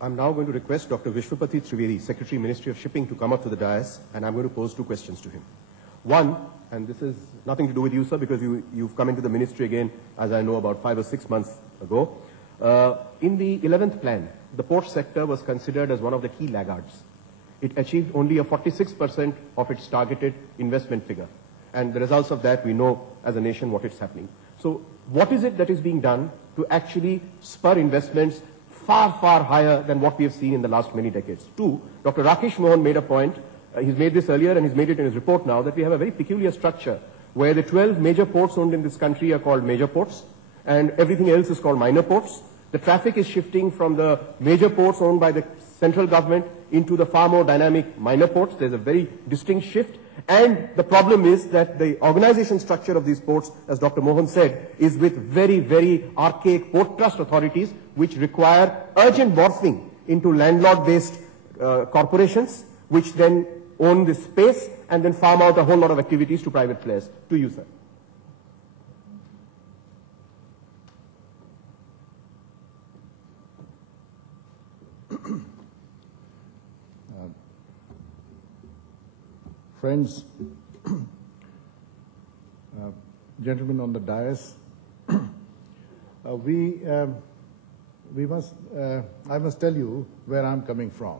I'm now going to request Dr. Vishwapati Trivedi, Secretary, Ministry of Shipping, to come up to the dais, and I'm going to pose two questions to him. One, and this is nothing to do with you, sir, because you've come into the ministry again, as I know, about 5 or 6 months ago. In the 11th plan, the port sector was considered as one of the key laggards. It achieved only a 46% of its targeted investment figure. And the results of that, we know as a nation what is happening. So what is it that is being done to actually spur investments far, far higher than what we have seen in the last many decades? Two, Dr. Rakesh Mohan made a point, he's made this earlier and he's made it in his report now, that we have a very peculiar structure where the 12 major ports owned in this country are called major ports and everything else is called minor ports. The traffic is shifting from the major ports owned by the central government into the far more dynamic minor ports. There's a very distinct shift. And the problem is that the organization structure of these ports, as Dr. Mohan said, is with very, very archaic port trust authorities which require urgent morphing into landlord-based corporations which then own this space and then farm out a whole lot of activities to private players. To you, sir. friends, gentlemen on the dais, I must tell you where I'm coming from.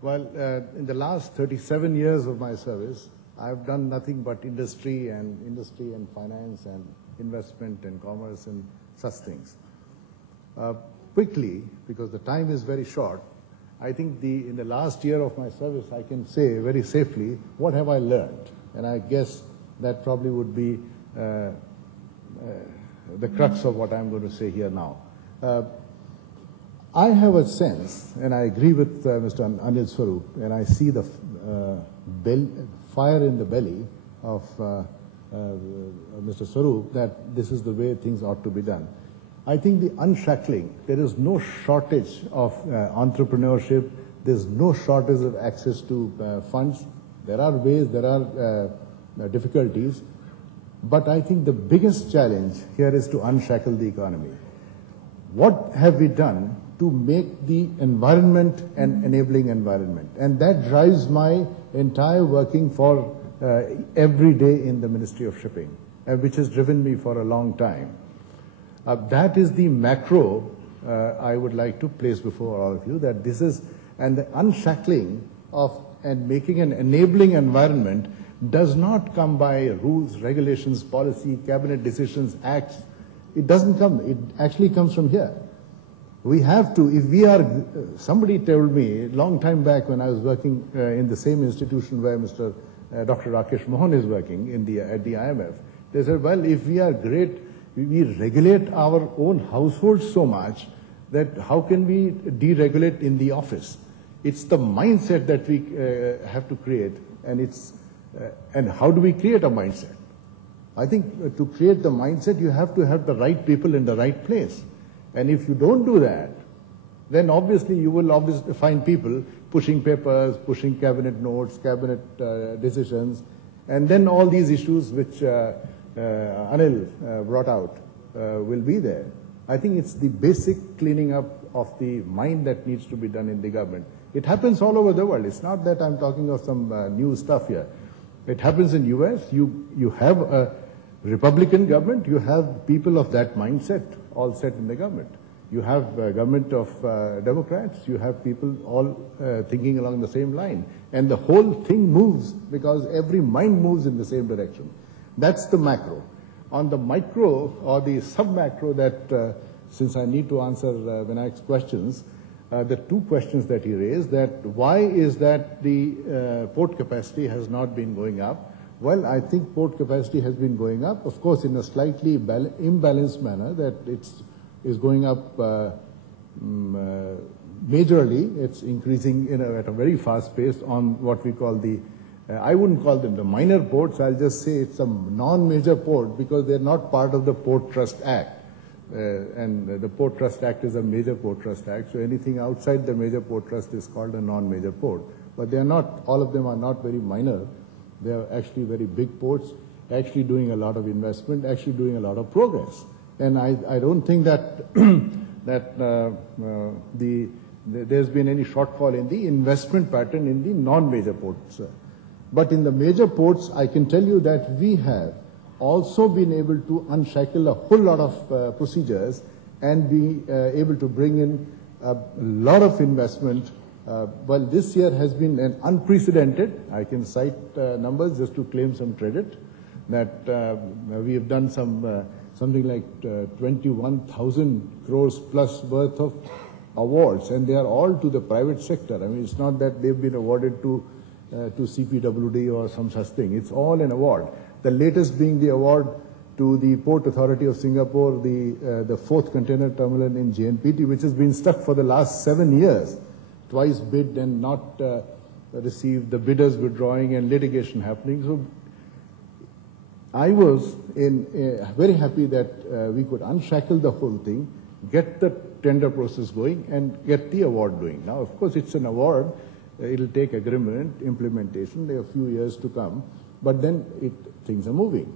Well, in the last 37 years of my service, I've done nothing but industry and finance and investment and commerce and such things. Quickly, because the time is very short, I think in the last year of my service, I can say very safely, what have I learned? And I guess that probably would be the crux of what I'm going to say here now. I have a sense, and I agree with Mr. Anil Swarup, and I see the fire in the belly of Mr. Swarup, that this is the way things ought to be done. I think the unshackling, there is no shortage of entrepreneurship, there's no shortage of access to funds. There are ways, there are difficulties, but I think the biggest challenge here is to unshackle the economy. What have we done to make the environment an enabling environment? And that drives my entire working for every day in the Ministry of Shipping, which has driven me for a long time. That is the macro I would like to place before all of you, that this is, and the unshackling of and making an enabling environment does not come by rules, regulations, policy, cabinet decisions, acts. It doesn't come, it actually comes from here. We have to, if we are, somebody told me a long time back when I was working in the same institution where Dr. Rakesh Mohan is working at the IMF, they said, well, if we are great, we regulate our own households so much that how can we deregulate in the office? It's the mindset that we have to create, and how do we create a mindset? I think to create the mindset, you have to have the right people in the right place. And if you don't do that, then obviously you will obviously find people pushing papers, pushing cabinet notes, cabinet decisions, and then all these issues which Anil brought out will be there. I think it's the basic cleaning up of the mind that needs to be done in the government. It happens all over the world. It's not that I'm talking of some new stuff here. It happens in US. You have a Republican government, you have people of that mindset all set in the government. You have a government of Democrats, you have people all thinking along the same line. And the whole thing moves because every mind moves in the same direction. That's the macro. On the micro or the sub-macro that, since I need to answer Vinayak's questions, the two questions that he raised, that why is that the port capacity has not been going up? Well, I think port capacity has been going up, of course, in a slightly imbalanced manner, that is going up majorly. It's increasing at a very fast pace on what we call the, I wouldn't call them the minor ports, I'll just say it's a non-major port because they're not part of the Port Trust Act. And the Port Trust Act is a major port trust act, so anything outside the major port trust is called a non-major port. But they are not, all of them are not very minor. They are actually very big ports, actually doing a lot of investment, actually doing a lot of progress. And I don't think that there's been any shortfall in the investment pattern in the non-major ports. But in the major ports, I can tell you that we have also been able to unshackle a whole lot of procedures and be able to bring in a lot of investment. Well, this year has been an unprecedented, I can cite numbers just to claim some credit, that we have done something like 21,000 crores plus worth of awards, and they are all to the private sector. I mean, it's not that they've been awarded to CPWD or some such thing. It's all an award. The latest being the award to the Port Authority of Singapore, the fourth container terminal in JNPT, which has been stuck for the last 7 years. Twice bid and not received, the bidders withdrawing and litigation happening. So I was very happy that we could unshackle the whole thing, get the tender process going and get the award doing. Now, of course, it's an award. It'll take agreement, implementation. There are a few years to come, but then things are moving.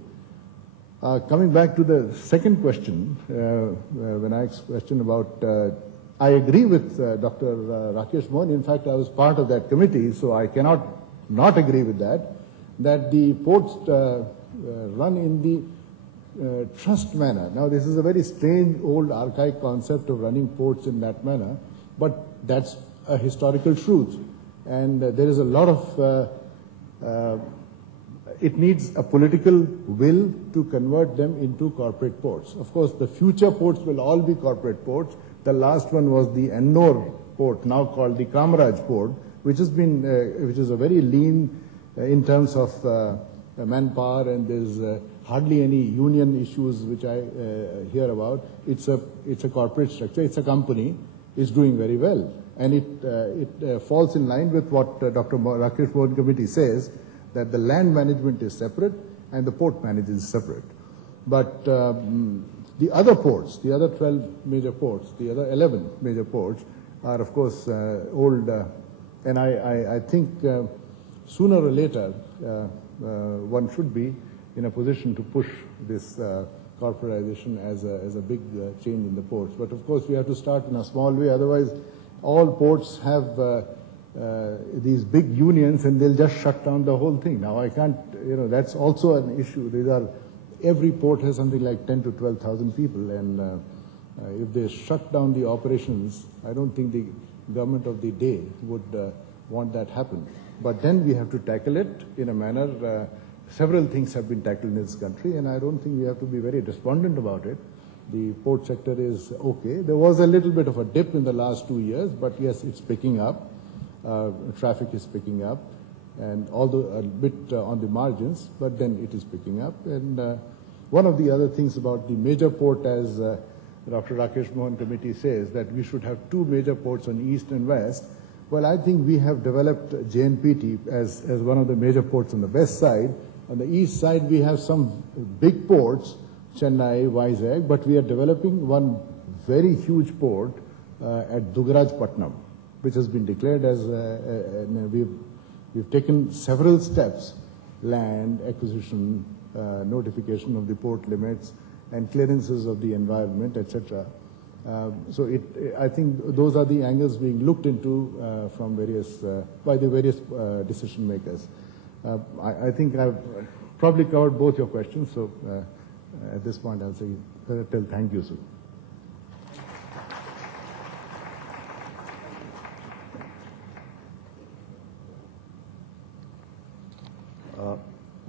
Coming back to the second question, Vinayak's question about I agree with Dr. Rakesh Mohan. In fact, I was part of that committee, so I cannot not agree with that. that the ports run in the trust manner. Now, this is a very strange, old, archaic concept of running ports in that manner, but that's a historical truth. And there is a lot of, it needs a political will to convert them into corporate ports. Of course, the future ports will all be corporate ports. The last one was the Ennore port, now called the Kamaraj port, which has been, which is a very lean in terms of manpower, and there's hardly any union issues which I hear about. It's a corporate structure. It's a company. It's doing very well, and it falls in line with what Dr. Rakesh Mohan Committee says, that the land management is separate and the port management is separate. But the other ports, the other 12 major ports, the other 11 major ports are, of course, old, and I think sooner or later one should be in a position to push this corporatization as a big change in the ports. But of course, we have to start in a small way. Otherwise, all ports have these big unions, and they'll just shut down the whole thing. Now, I can't, that's also an issue. Every port has something like 10 to 12,000 people, and if they shut down the operations, I don't think the government of the day would want that happen. But then we have to tackle it in a manner. Several things have been tackled in this country, and I don't think we have to be very despondent about it. The port sector is okay. There was a little bit of a dip in the last 2 years, but yes, it's picking up. Traffic is picking up, and although a bit on the margins, but then it is picking up. And one of the other things about the major port, as Dr. Rakesh Mohan Committee says, that we should have 2 major ports on east and west. Well, I think we have developed JNPT as one of the major ports on the west side. On the east side, we have some big ports, Chennai, Vizag, but we are developing one very huge port at Dugarajpatnam, which has been declared as, we've taken several steps, land acquisition, notification of the port limits, and clearances of the environment, etc. So I think those are the angles being looked into from by the various decision makers. I think I've probably covered both your questions, so at this point I'll say, thank you, sir.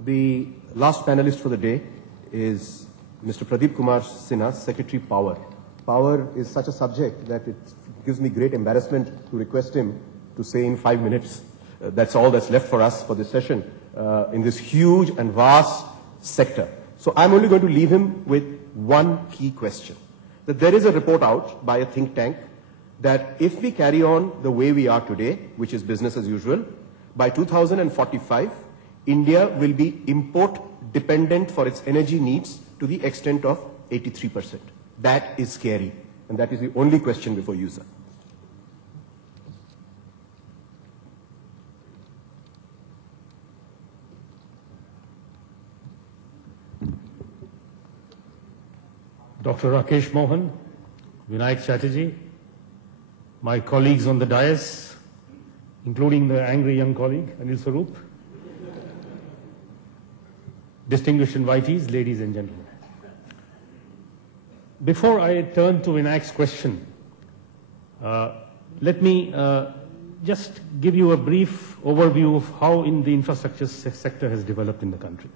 The last panelist for the day is Mr. Pradeep Kumar Sinha, Secretary Power. Power is such a subject that it gives me great embarrassment to request him to say in 5 minutes. That's all that's left for us for this session in this huge and vast sector. So I'm only going to leave him with one key question. That there is a report out by a think tank that if we carry on the way we are today, which is business as usual, by 2045, India will be import dependent for its energy needs to the extent of 83%. That is scary, and that is the only question before you, sir. Dr. Rakesh Mohan, Vinayak Chatterjee, my colleagues on the dais, including the angry young colleague, Anil Swarup, distinguished invitees, ladies and gentlemen. Before I turn to Vinayak's question, let me just give you a brief overview of how the infrastructure sector has developed in the country.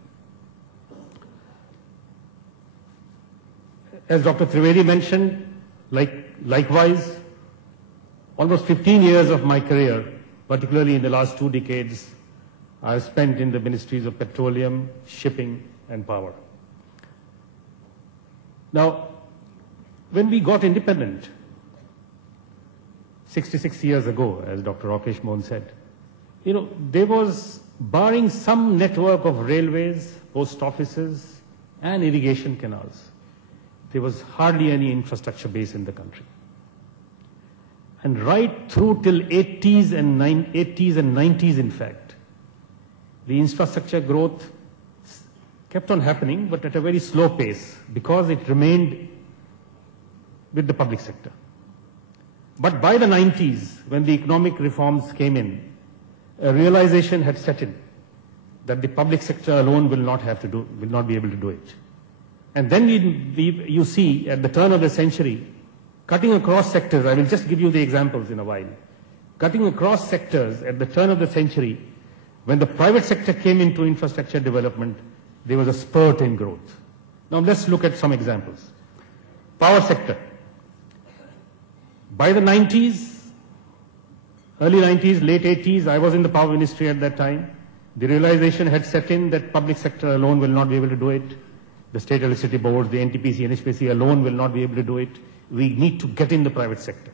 As Dr. Trivedi mentioned, likewise, almost 15 years of my career, particularly in the last 2 decades, I have spent in the ministries of petroleum, shipping, and power. Now, when we got independent, 66 years ago, as Dr. Rakesh Mohan said, there was, barring some network of railways, post offices, and irrigation canals, there was hardly any infrastructure base in the country. And right through till 80s and 90s, in fact, the infrastructure growth kept on happening, but at a very slow pace, because it remained with the public sector. But by the 90s, when the economic reforms came in, a realization had set in that the public sector alone will not be able to do it. And then you see at the turn of the century, cutting across sectors, I will just give you the examples in a while, cutting across sectors at the turn of the century, when the private sector came into infrastructure development, there was a spurt in growth. Now let's look at some examples. Power sector. By the 90s, early 90s, late 80s, I was in the power ministry at that time. The realization had set in that public sector alone will not be able to do it. The state electricity boards, the NTPC, NHPC alone will not be able to do it. We need to get in the private sector.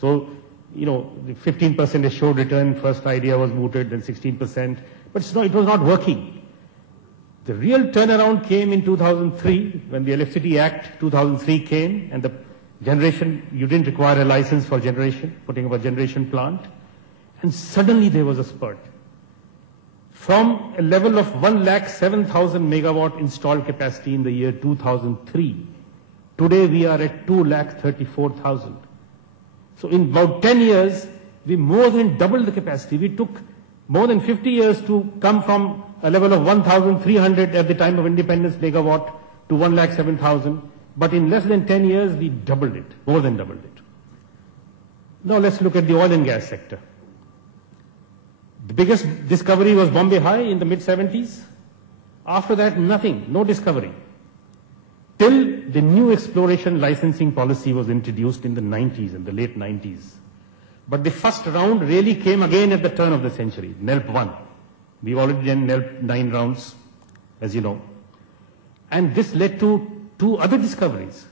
So, the 15% assured return, first idea was mooted, then 16%, but it was not working. The real turnaround came in 2003, when the Electricity Act 2003 came, and the generation, you didn't require a license for generation, putting up a generation plant, and suddenly there was a spurt. From a level of 1,07,000 megawatt installed capacity in the year 2003, today we are at 2,34,000. So in about 10 years, we more than doubled the capacity. We took more than 50 years to come from a level of 1,300 at the time of independence megawatt to 1,07,000. But in less than 10 years, we doubled it, more than doubled it. Now let's look at the oil and gas sector. The biggest discovery was Bombay High in the mid-70s. After that, nothing, no discovery. Till the new exploration licensing policy was introduced in the 90s, in the late 90s. But the first round really came again at the turn of the century, NELP 1. We've already done NELP 9 rounds, as you know. And this led to two other discoveries,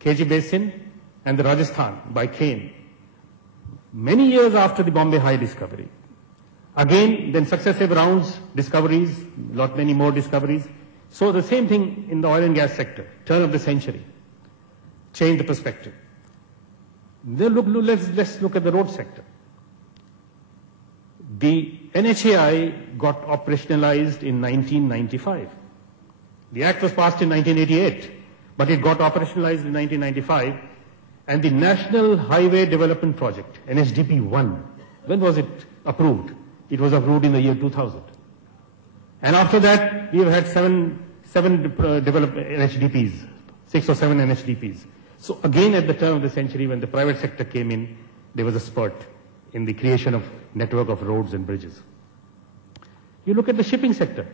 KG Basin and the Rajasthan by Kane. Many years after the Bombay High discovery. Again, then successive rounds, discoveries, many more discoveries. So the same thing in the oil and gas sector, turn of the century, change the perspective. Then let's look at the road sector. The NHAI got operationalized in 1995. The act was passed in 1988, but it got operationalized in 1995. And the National Highway Development Project, NHDP-1, when was it approved? It was approved in the year 2000. And after that, we have had seven developed NHDPs, 6 or 7 NHDPs. So again, at the turn of the century, when the private sector came in, there was a spurt in the creation of network of roads and bridges. You look at the shipping sector.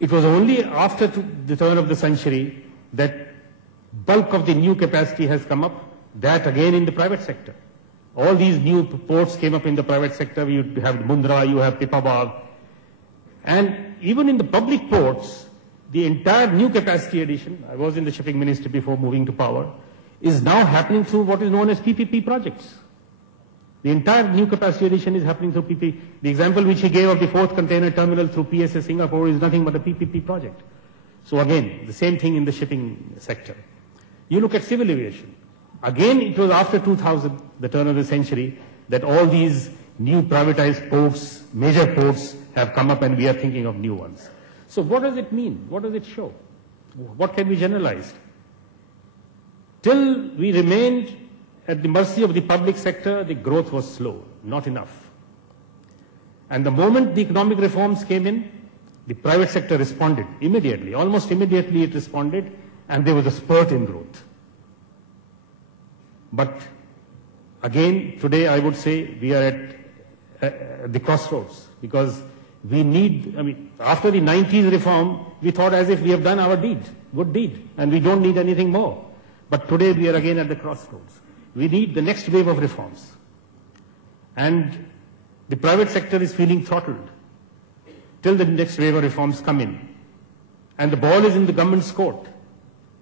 It was only after the turn of the century that bulk of the new capacity has come up, that again in the private sector. All these new ports came up in the private sector. You have Mundra, you have Pipavav. And even in the public ports, the entire new capacity addition, I was in the shipping ministry before moving to power, is now happening through what is known as PPP projects. The entire new capacity addition is happening through PPP. The example which he gave of the 4th container terminal through PSA Singapore is nothing but a PPP project. So again, the same thing in the shipping sector. You look at civil aviation. Again, it was after 2000, the turn of the century, that all these new privatized ports, major ports, have come up and we are thinking of new ones. So what does it mean? What does it show? What can be generalized? Till we remained at the mercy of the public sector, the growth was slow, not enough. And the moment the economic reforms came in, the private sector responded immediately, almost immediately it responded, and there was a spurt in growth. But again, today I would say we are at the crossroads, because we need, after the 90s reform, we thought as if we have done our deed, good deed, and we don't need anything more. But today we are again at the crossroads. We need the next wave of reforms. And the private sector is feeling throttled till the next wave of reforms come in. And the ball is in the government's court.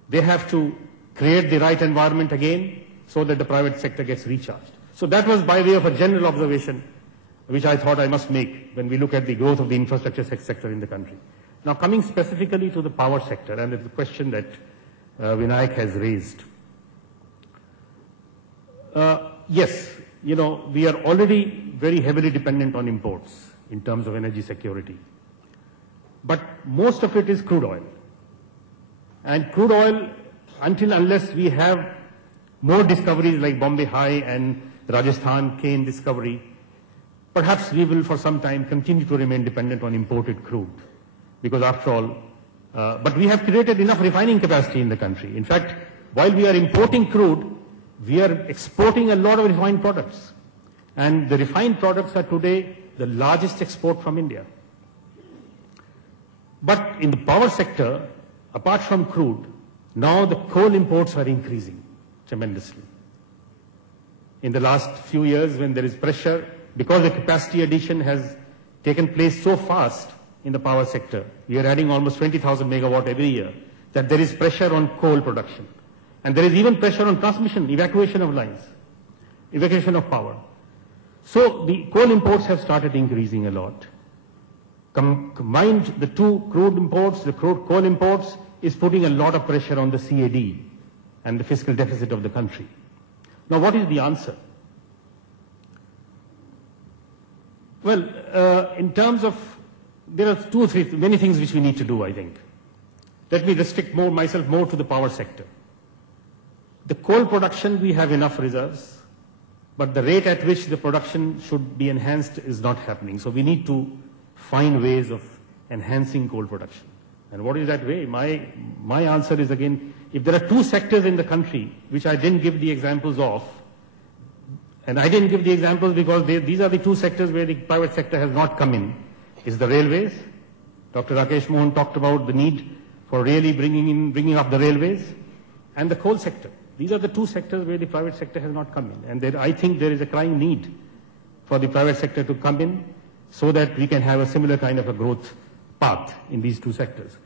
They have to create the right environment again so that the private sector gets recharged. So that was by way of a general observation which I thought I must make when we look at the growth of the infrastructure sector in the country. Now coming specifically to the power sector and the question that Vinayak has raised. Yes, we are already very heavily dependent on imports in terms of energy security. But most of it is crude oil. And crude oil, unless we have more discoveries like Bombay High and Rajasthan Kane discovery, perhaps we will for some time continue to remain dependent on imported crude, because after all, but we have created enough refining capacity in the country. In fact, while we are importing crude, we are exporting a lot of refined products. And the refined products are today the largest export from India. But in the power sector, apart from crude, now the coal imports are increasing tremendously. In the last few years, when there is pressure, because the capacity addition has taken place so fast in the power sector, we are adding almost 20,000 megawatt every year, that there is pressure on coal production. And there is even pressure on transmission, evacuation of lines, evacuation of power. So the coal imports have started increasing a lot. Combined, the two crude imports, the coal imports, is putting a lot of pressure on the CAD and the fiscal deficit of the country. Now, what is the answer? Well, in terms of, there are many things which we need to do, I think. Let me restrict myself more to the power sector. The coal production, we have enough reserves, but the rate at which the production should be enhanced is not happening. So we need to find ways of enhancing coal production. And what is that way? My answer is, again, if there are two sectors in the country which I didn't give the examples of, and I didn't give the examples because these are the two sectors where the private sector has not come in, is the railways. Dr. Rakesh Mohan talked about the need for really bringing up the railways, and the coal sector. These are the two sectors where the private sector has not come in. And I think there is a crying need for the private sector to come in so that we can have a similar kind of a growth path in these two sectors.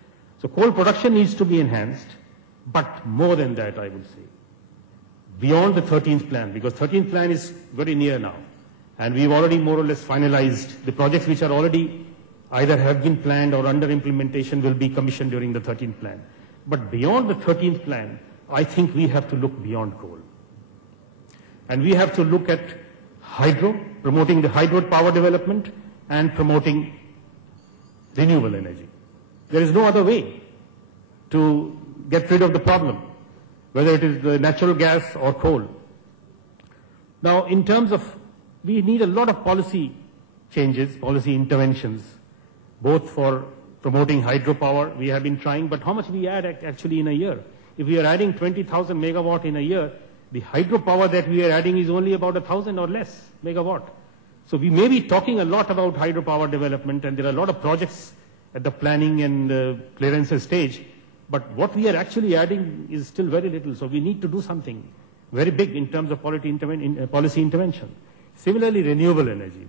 So coal production needs to be enhanced, but more than that, I would say, beyond the 13th plan, because 13th plan is very near now. And we've already more or less finalized the projects which are already either have been planned or under implementation will be commissioned during the 13th plan. But beyond the 13th plan, I think we have to look beyond coal. And we have to look at hydro, promoting the hydro power development and promoting renewable energy. There is no other way to get rid of the problem, whether it is the natural gas or coal. Now, in terms of, we need a lot of policy changes, policy interventions, both for promoting hydropower. We have been trying, but how much we add actually in a year? If we are adding 20,000 megawatt in a year, the hydropower that we are adding is only about 1,000 or less megawatt. So we may be talking a lot about hydropower development, and there are a lot of projects at the planning and clearance stage, but what we are actually adding is still very little. So we need to do something very big in terms of policy intervention. Similarly, renewable energy.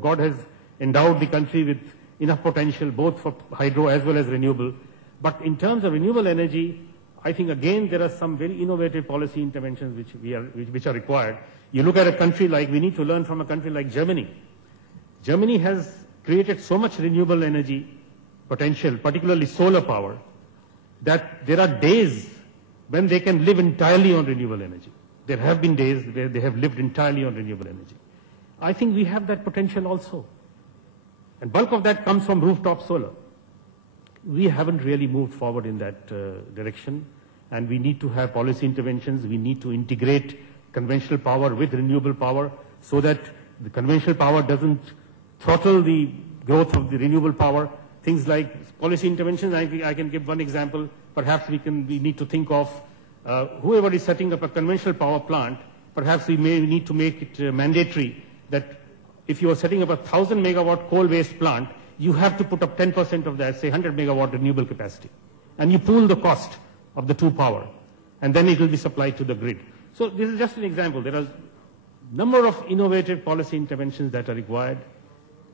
God has endowed the country with enough potential both for hydro as well as renewable. But in terms of renewable energy, I think again there are some very innovative policy interventions which are required. You look at a country like, we need to learn from a country like Germany. Germany has created so much renewable energy potential, particularly solar power, that there are days when they can live entirely on renewable energy. There have been days where they have lived entirely on renewable energy. I think we have that potential also. And bulk of that comes from rooftop solar. We haven't really moved forward in that direction, and we need to have policy interventions. We need to integrate conventional power with renewable power so that the conventional power doesn't throttle the growth of the renewable power. Things like policy interventions, I can give one example. Perhaps we need to think of whoever is setting up a conventional power plant, perhaps we may need to make it mandatory that if you are setting up a 1,000 megawatt coal-based plant, you have to put up 10% of that, say 100 megawatt renewable capacity. And you pool the cost of the two power, and then it will be supplied to the grid. So this is just an example. There are a number of innovative policy interventions that are required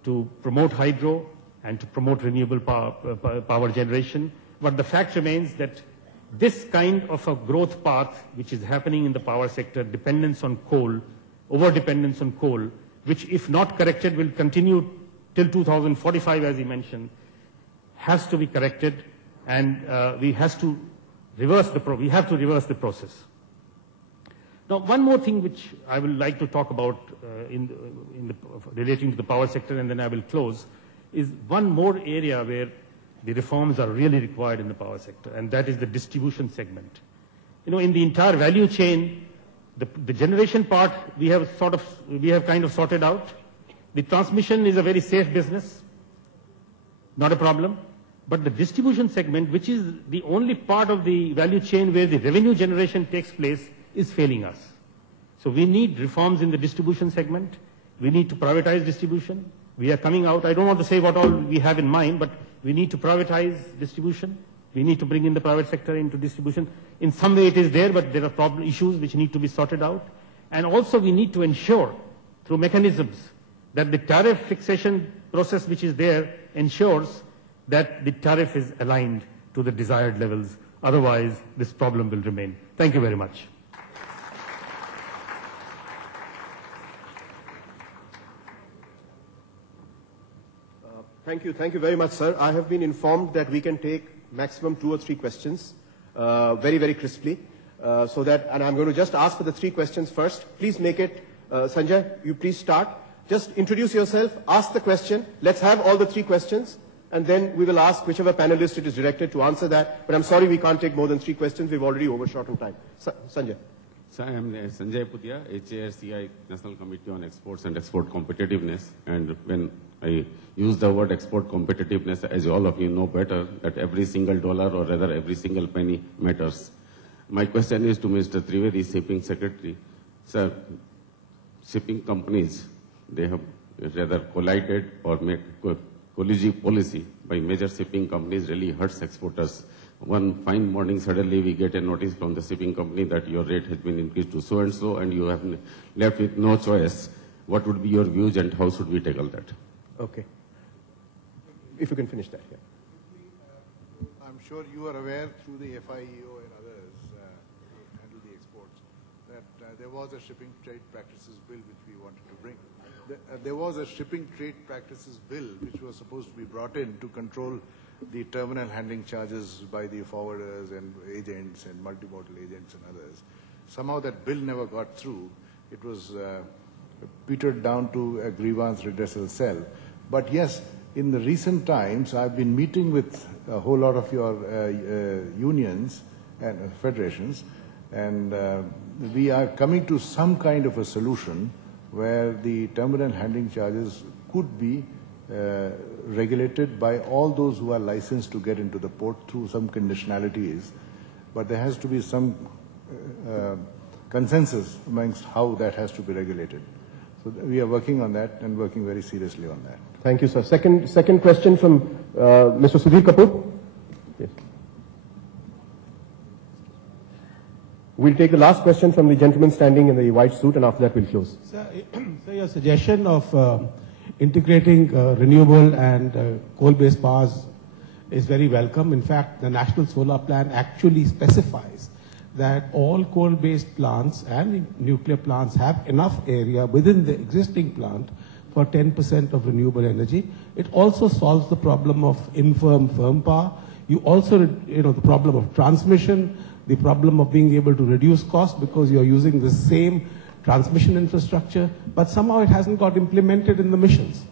to promote hydro and to promote renewable power generation. But the fact remains that this kind of a growth path which is happening in the power sector, dependence on coal, over-dependence on coal, which if not corrected will continue till 2045, as he mentioned, has to be corrected, and we have to reverse the process. Now, one more thing which I would like to talk about relating to the power sector, and then I will close, is one more area where the reforms are really required in the power sector, and that is the distribution segment. You know, in the entire value chain, The generation part we have kind of sorted out. The transmission is a very safe business, not a problem. But the distribution segment, which is the only part of the value chain where the revenue generation takes place, is failing us. So we need reforms in the distribution segment. We need to privatize distribution. We are coming out, I don't want to say what all we have in mind, but we need to privatize distribution. We need to bring in the private sector into distribution. In some way it is there, but there are issues which need to be sorted out. And also we need to ensure, through mechanisms, that the tariff fixation process which is there ensures that the tariff is aligned to the desired levels. Otherwise, this problem will remain. Thank you very much. Thank you very much, sir. I have been informed that we can take maximum 2 or 3 questions, very, very crisply. And I'm going to just ask for the 3 questions first. Please make it, Sanjay, you please start. Just introduce yourself, ask the question. Let's have all the 3 questions, and then we will ask whichever panelist it is directed to answer that. But I'm sorry we can't take more than 3 questions. We've already overshot on time. Sanjay. So I am Sanjay Putia, HARCI National Committee on Exports and Export Competitiveness. And when I use the word export competitiveness, as all of you know better, that every single dollar or rather every single penny matters. My question is to Mr. Trivedi, Shipping Secretary. Sir, shipping companies, they have rather collided or made collusive policy by major shipping companies really hurts exporters. One fine morning, suddenly we get a notice from the shipping company that your rate has been increased to so-and-so and you have left with no choice. What would be your views and how should we tackle that? Okay. If you can finish that, yeah. I'm sure you are aware through the FIEO and others who handle the exports that there was a shipping trade practices bill which we wanted to bring. There was a shipping trade practices bill which was supposed to be brought in to control the terminal handling charges by the forwarders and agents and multimodal agents and others. Somehow that bill never got through. It was petered down to a grievance redressal cell. But yes, in the recent times, I've been meeting with a whole lot of your unions and federations, and we are coming to some kind of a solution where the terminal handling charges could be regulated by all those who are licensed to get into the port through some conditionalities. But there has to be some consensus amongst how that has to be regulated. So we are working on that and working very seriously on that. Thank you, sir. Second question from Mr. Sudhir Kapoor. Yes. We'll take the last question from the gentleman standing in the white suit, and after that we'll close. Sir, your suggestion of integrating renewable and coal-based powers is very welcome. In fact, the National Solar Plan actually specifies that all coal-based plants and nuclear plants have enough area within the existing plant for 10% of renewable energy. It also solves the problem of infirm firm power. You also, the problem of transmission, the problem of being able to reduce costs because you're using the same transmission infrastructure, but somehow it hasn't got implemented in the missions.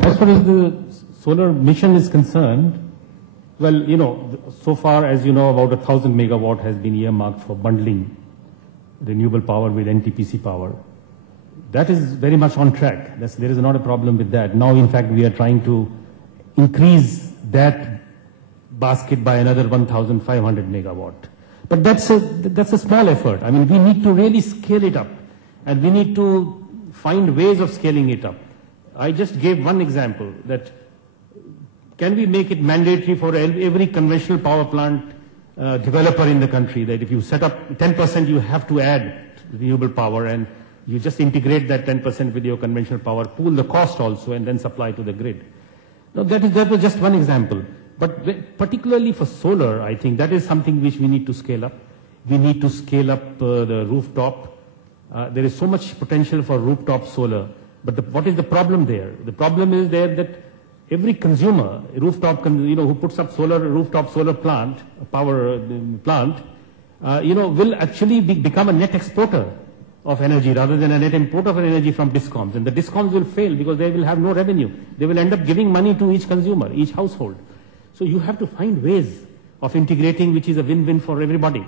As far as the solar mission is concerned, well, so far as you know, about 1,000 megawatt has been earmarked for bundling renewable power with NTPC power. That is very much on track. There is not a problem with that. Now, in fact, we are trying to increase that basket by another 1,500 megawatt. But that's a small effort. I mean, we need to really scale it up, and we need to find ways of scaling it up. I just gave one example that can we make it mandatory for every conventional power plant developer in the country that if you set up 10%, you have to add renewable power, and you just integrate that 10% with your conventional power, pool the cost also, and then supply to the grid. Now, that was just one example. But particularly for solar, I think that is something which we need to scale up. We need to scale up the rooftop. There is so much potential for rooftop solar. But what is the problem there? The problem is there that every consumer, who puts up rooftop solar power plant, will actually become a net exporter. of energy rather than a net import of energy from discoms. And the discoms will fail because they will have no revenue. They will end up giving money to each consumer, each household. So you have to find ways of integrating which is a win-win for everybody.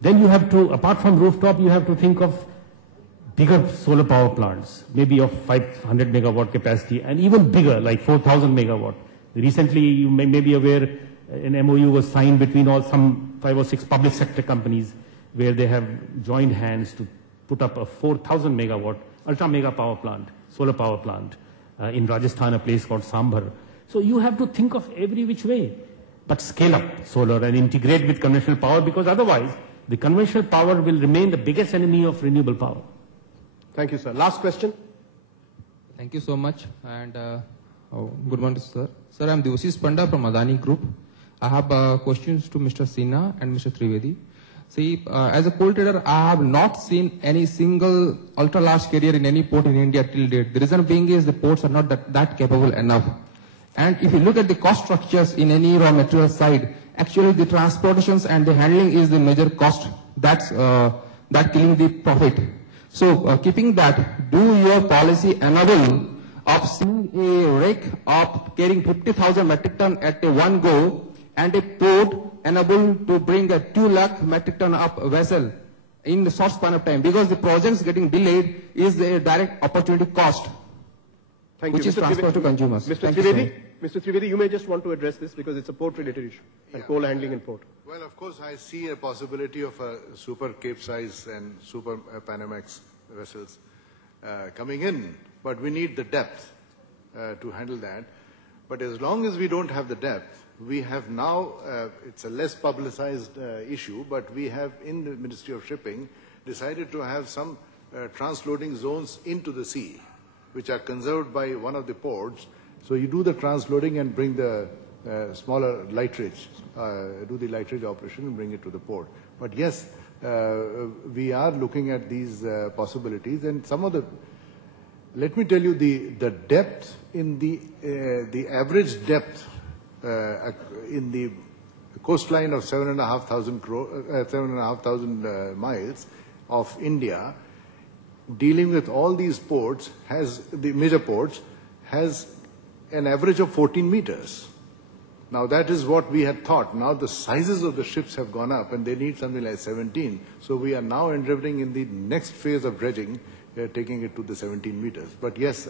Then you have to, apart from rooftop, you have to think of bigger solar power plants, maybe of 500 megawatt capacity and even bigger, like 4,000 megawatt. Recently, you may be aware, an MOU was signed between some 5 or 6 public sector companies where they have joined hands to put up a 4,000 megawatt ultra mega power plant, solar power plant in Rajasthan, a place called Sambhar. So you have to think of every which way, but scale up solar and integrate with conventional power, because otherwise the conventional power will remain the biggest enemy of renewable power. Thank you, sir. Last question. Thank you so much, and good morning, sir. Sir, I am Devasis Panda from Adani Group. I have questions to Mr. Sinha and Mr. Trivedi. See, as a coal trader, I have not seen any single ultra-large carrier in any port in India till date. The reason being is the ports are not that capable enough. And if you look at the cost structures in any raw material side, actually the transportations and the handling is the major cost that's killing the profit. So keeping that, do your policy enable of seeing a rake of carrying 50,000 metric ton at a one go, and a port enable to bring a 2 lakh metric ton up vessel in the short span of time, because the projects getting delayed is a direct opportunity cost, which is transferred to consumers. Mr. Trivedi, you may just want to address this because it's a port-related issue, and coal handling in port. Well, of course, I see a possibility of a super Capesize and super Panamax vessels coming in, but we need the depth to handle that. But as long as we don't have the depth, we have now, it's a less publicized issue, but we have in the Ministry of Shipping decided to have some transloading zones into the sea, which are conserved by one of the ports. So you do the transloading and bring the smaller lighterage, do the lighterage operation and bring it to the port. But yes, we are looking at these possibilities, and some of the, let me tell you, the depth in the average depth in the coastline of 7,500 miles of India, dealing with all these ports, the major ports, has an average of 14 meters. Now that is what we had thought. Now the sizes of the ships have gone up and they need something like 17. So we are now endeavoring in the next phase of dredging, taking it to the 17 meters. But yes,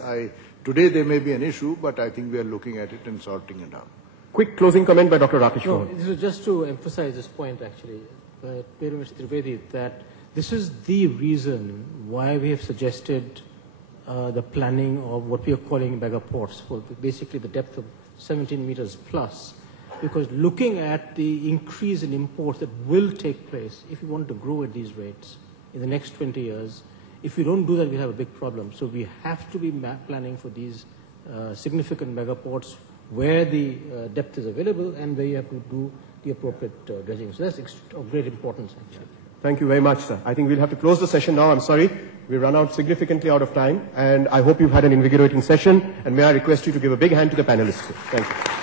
today there may be an issue, but I think we are looking at it and sorting it out. Quick closing comment by Dr. Rakesh. No, this is just to emphasize this point actually, Mr. Trivedi, that this is the reason why we have suggested the planning of what we are calling mega ports, for basically the depth of 17 meters plus, because looking at the increase in imports that will take place if we want to grow at these rates in the next 20 years, if we don't do that, we have a big problem. So we have to be planning for these significant mega ports where the depth is available and where you have to do the appropriate dredging. So that's of great importance actually. Thank you very much, sir. I think we'll have to close the session now. I'm sorry. We run out significantly out of time, and I hope you've had an invigorating session, and may I request you to give a big hand to the panelists. Thank you.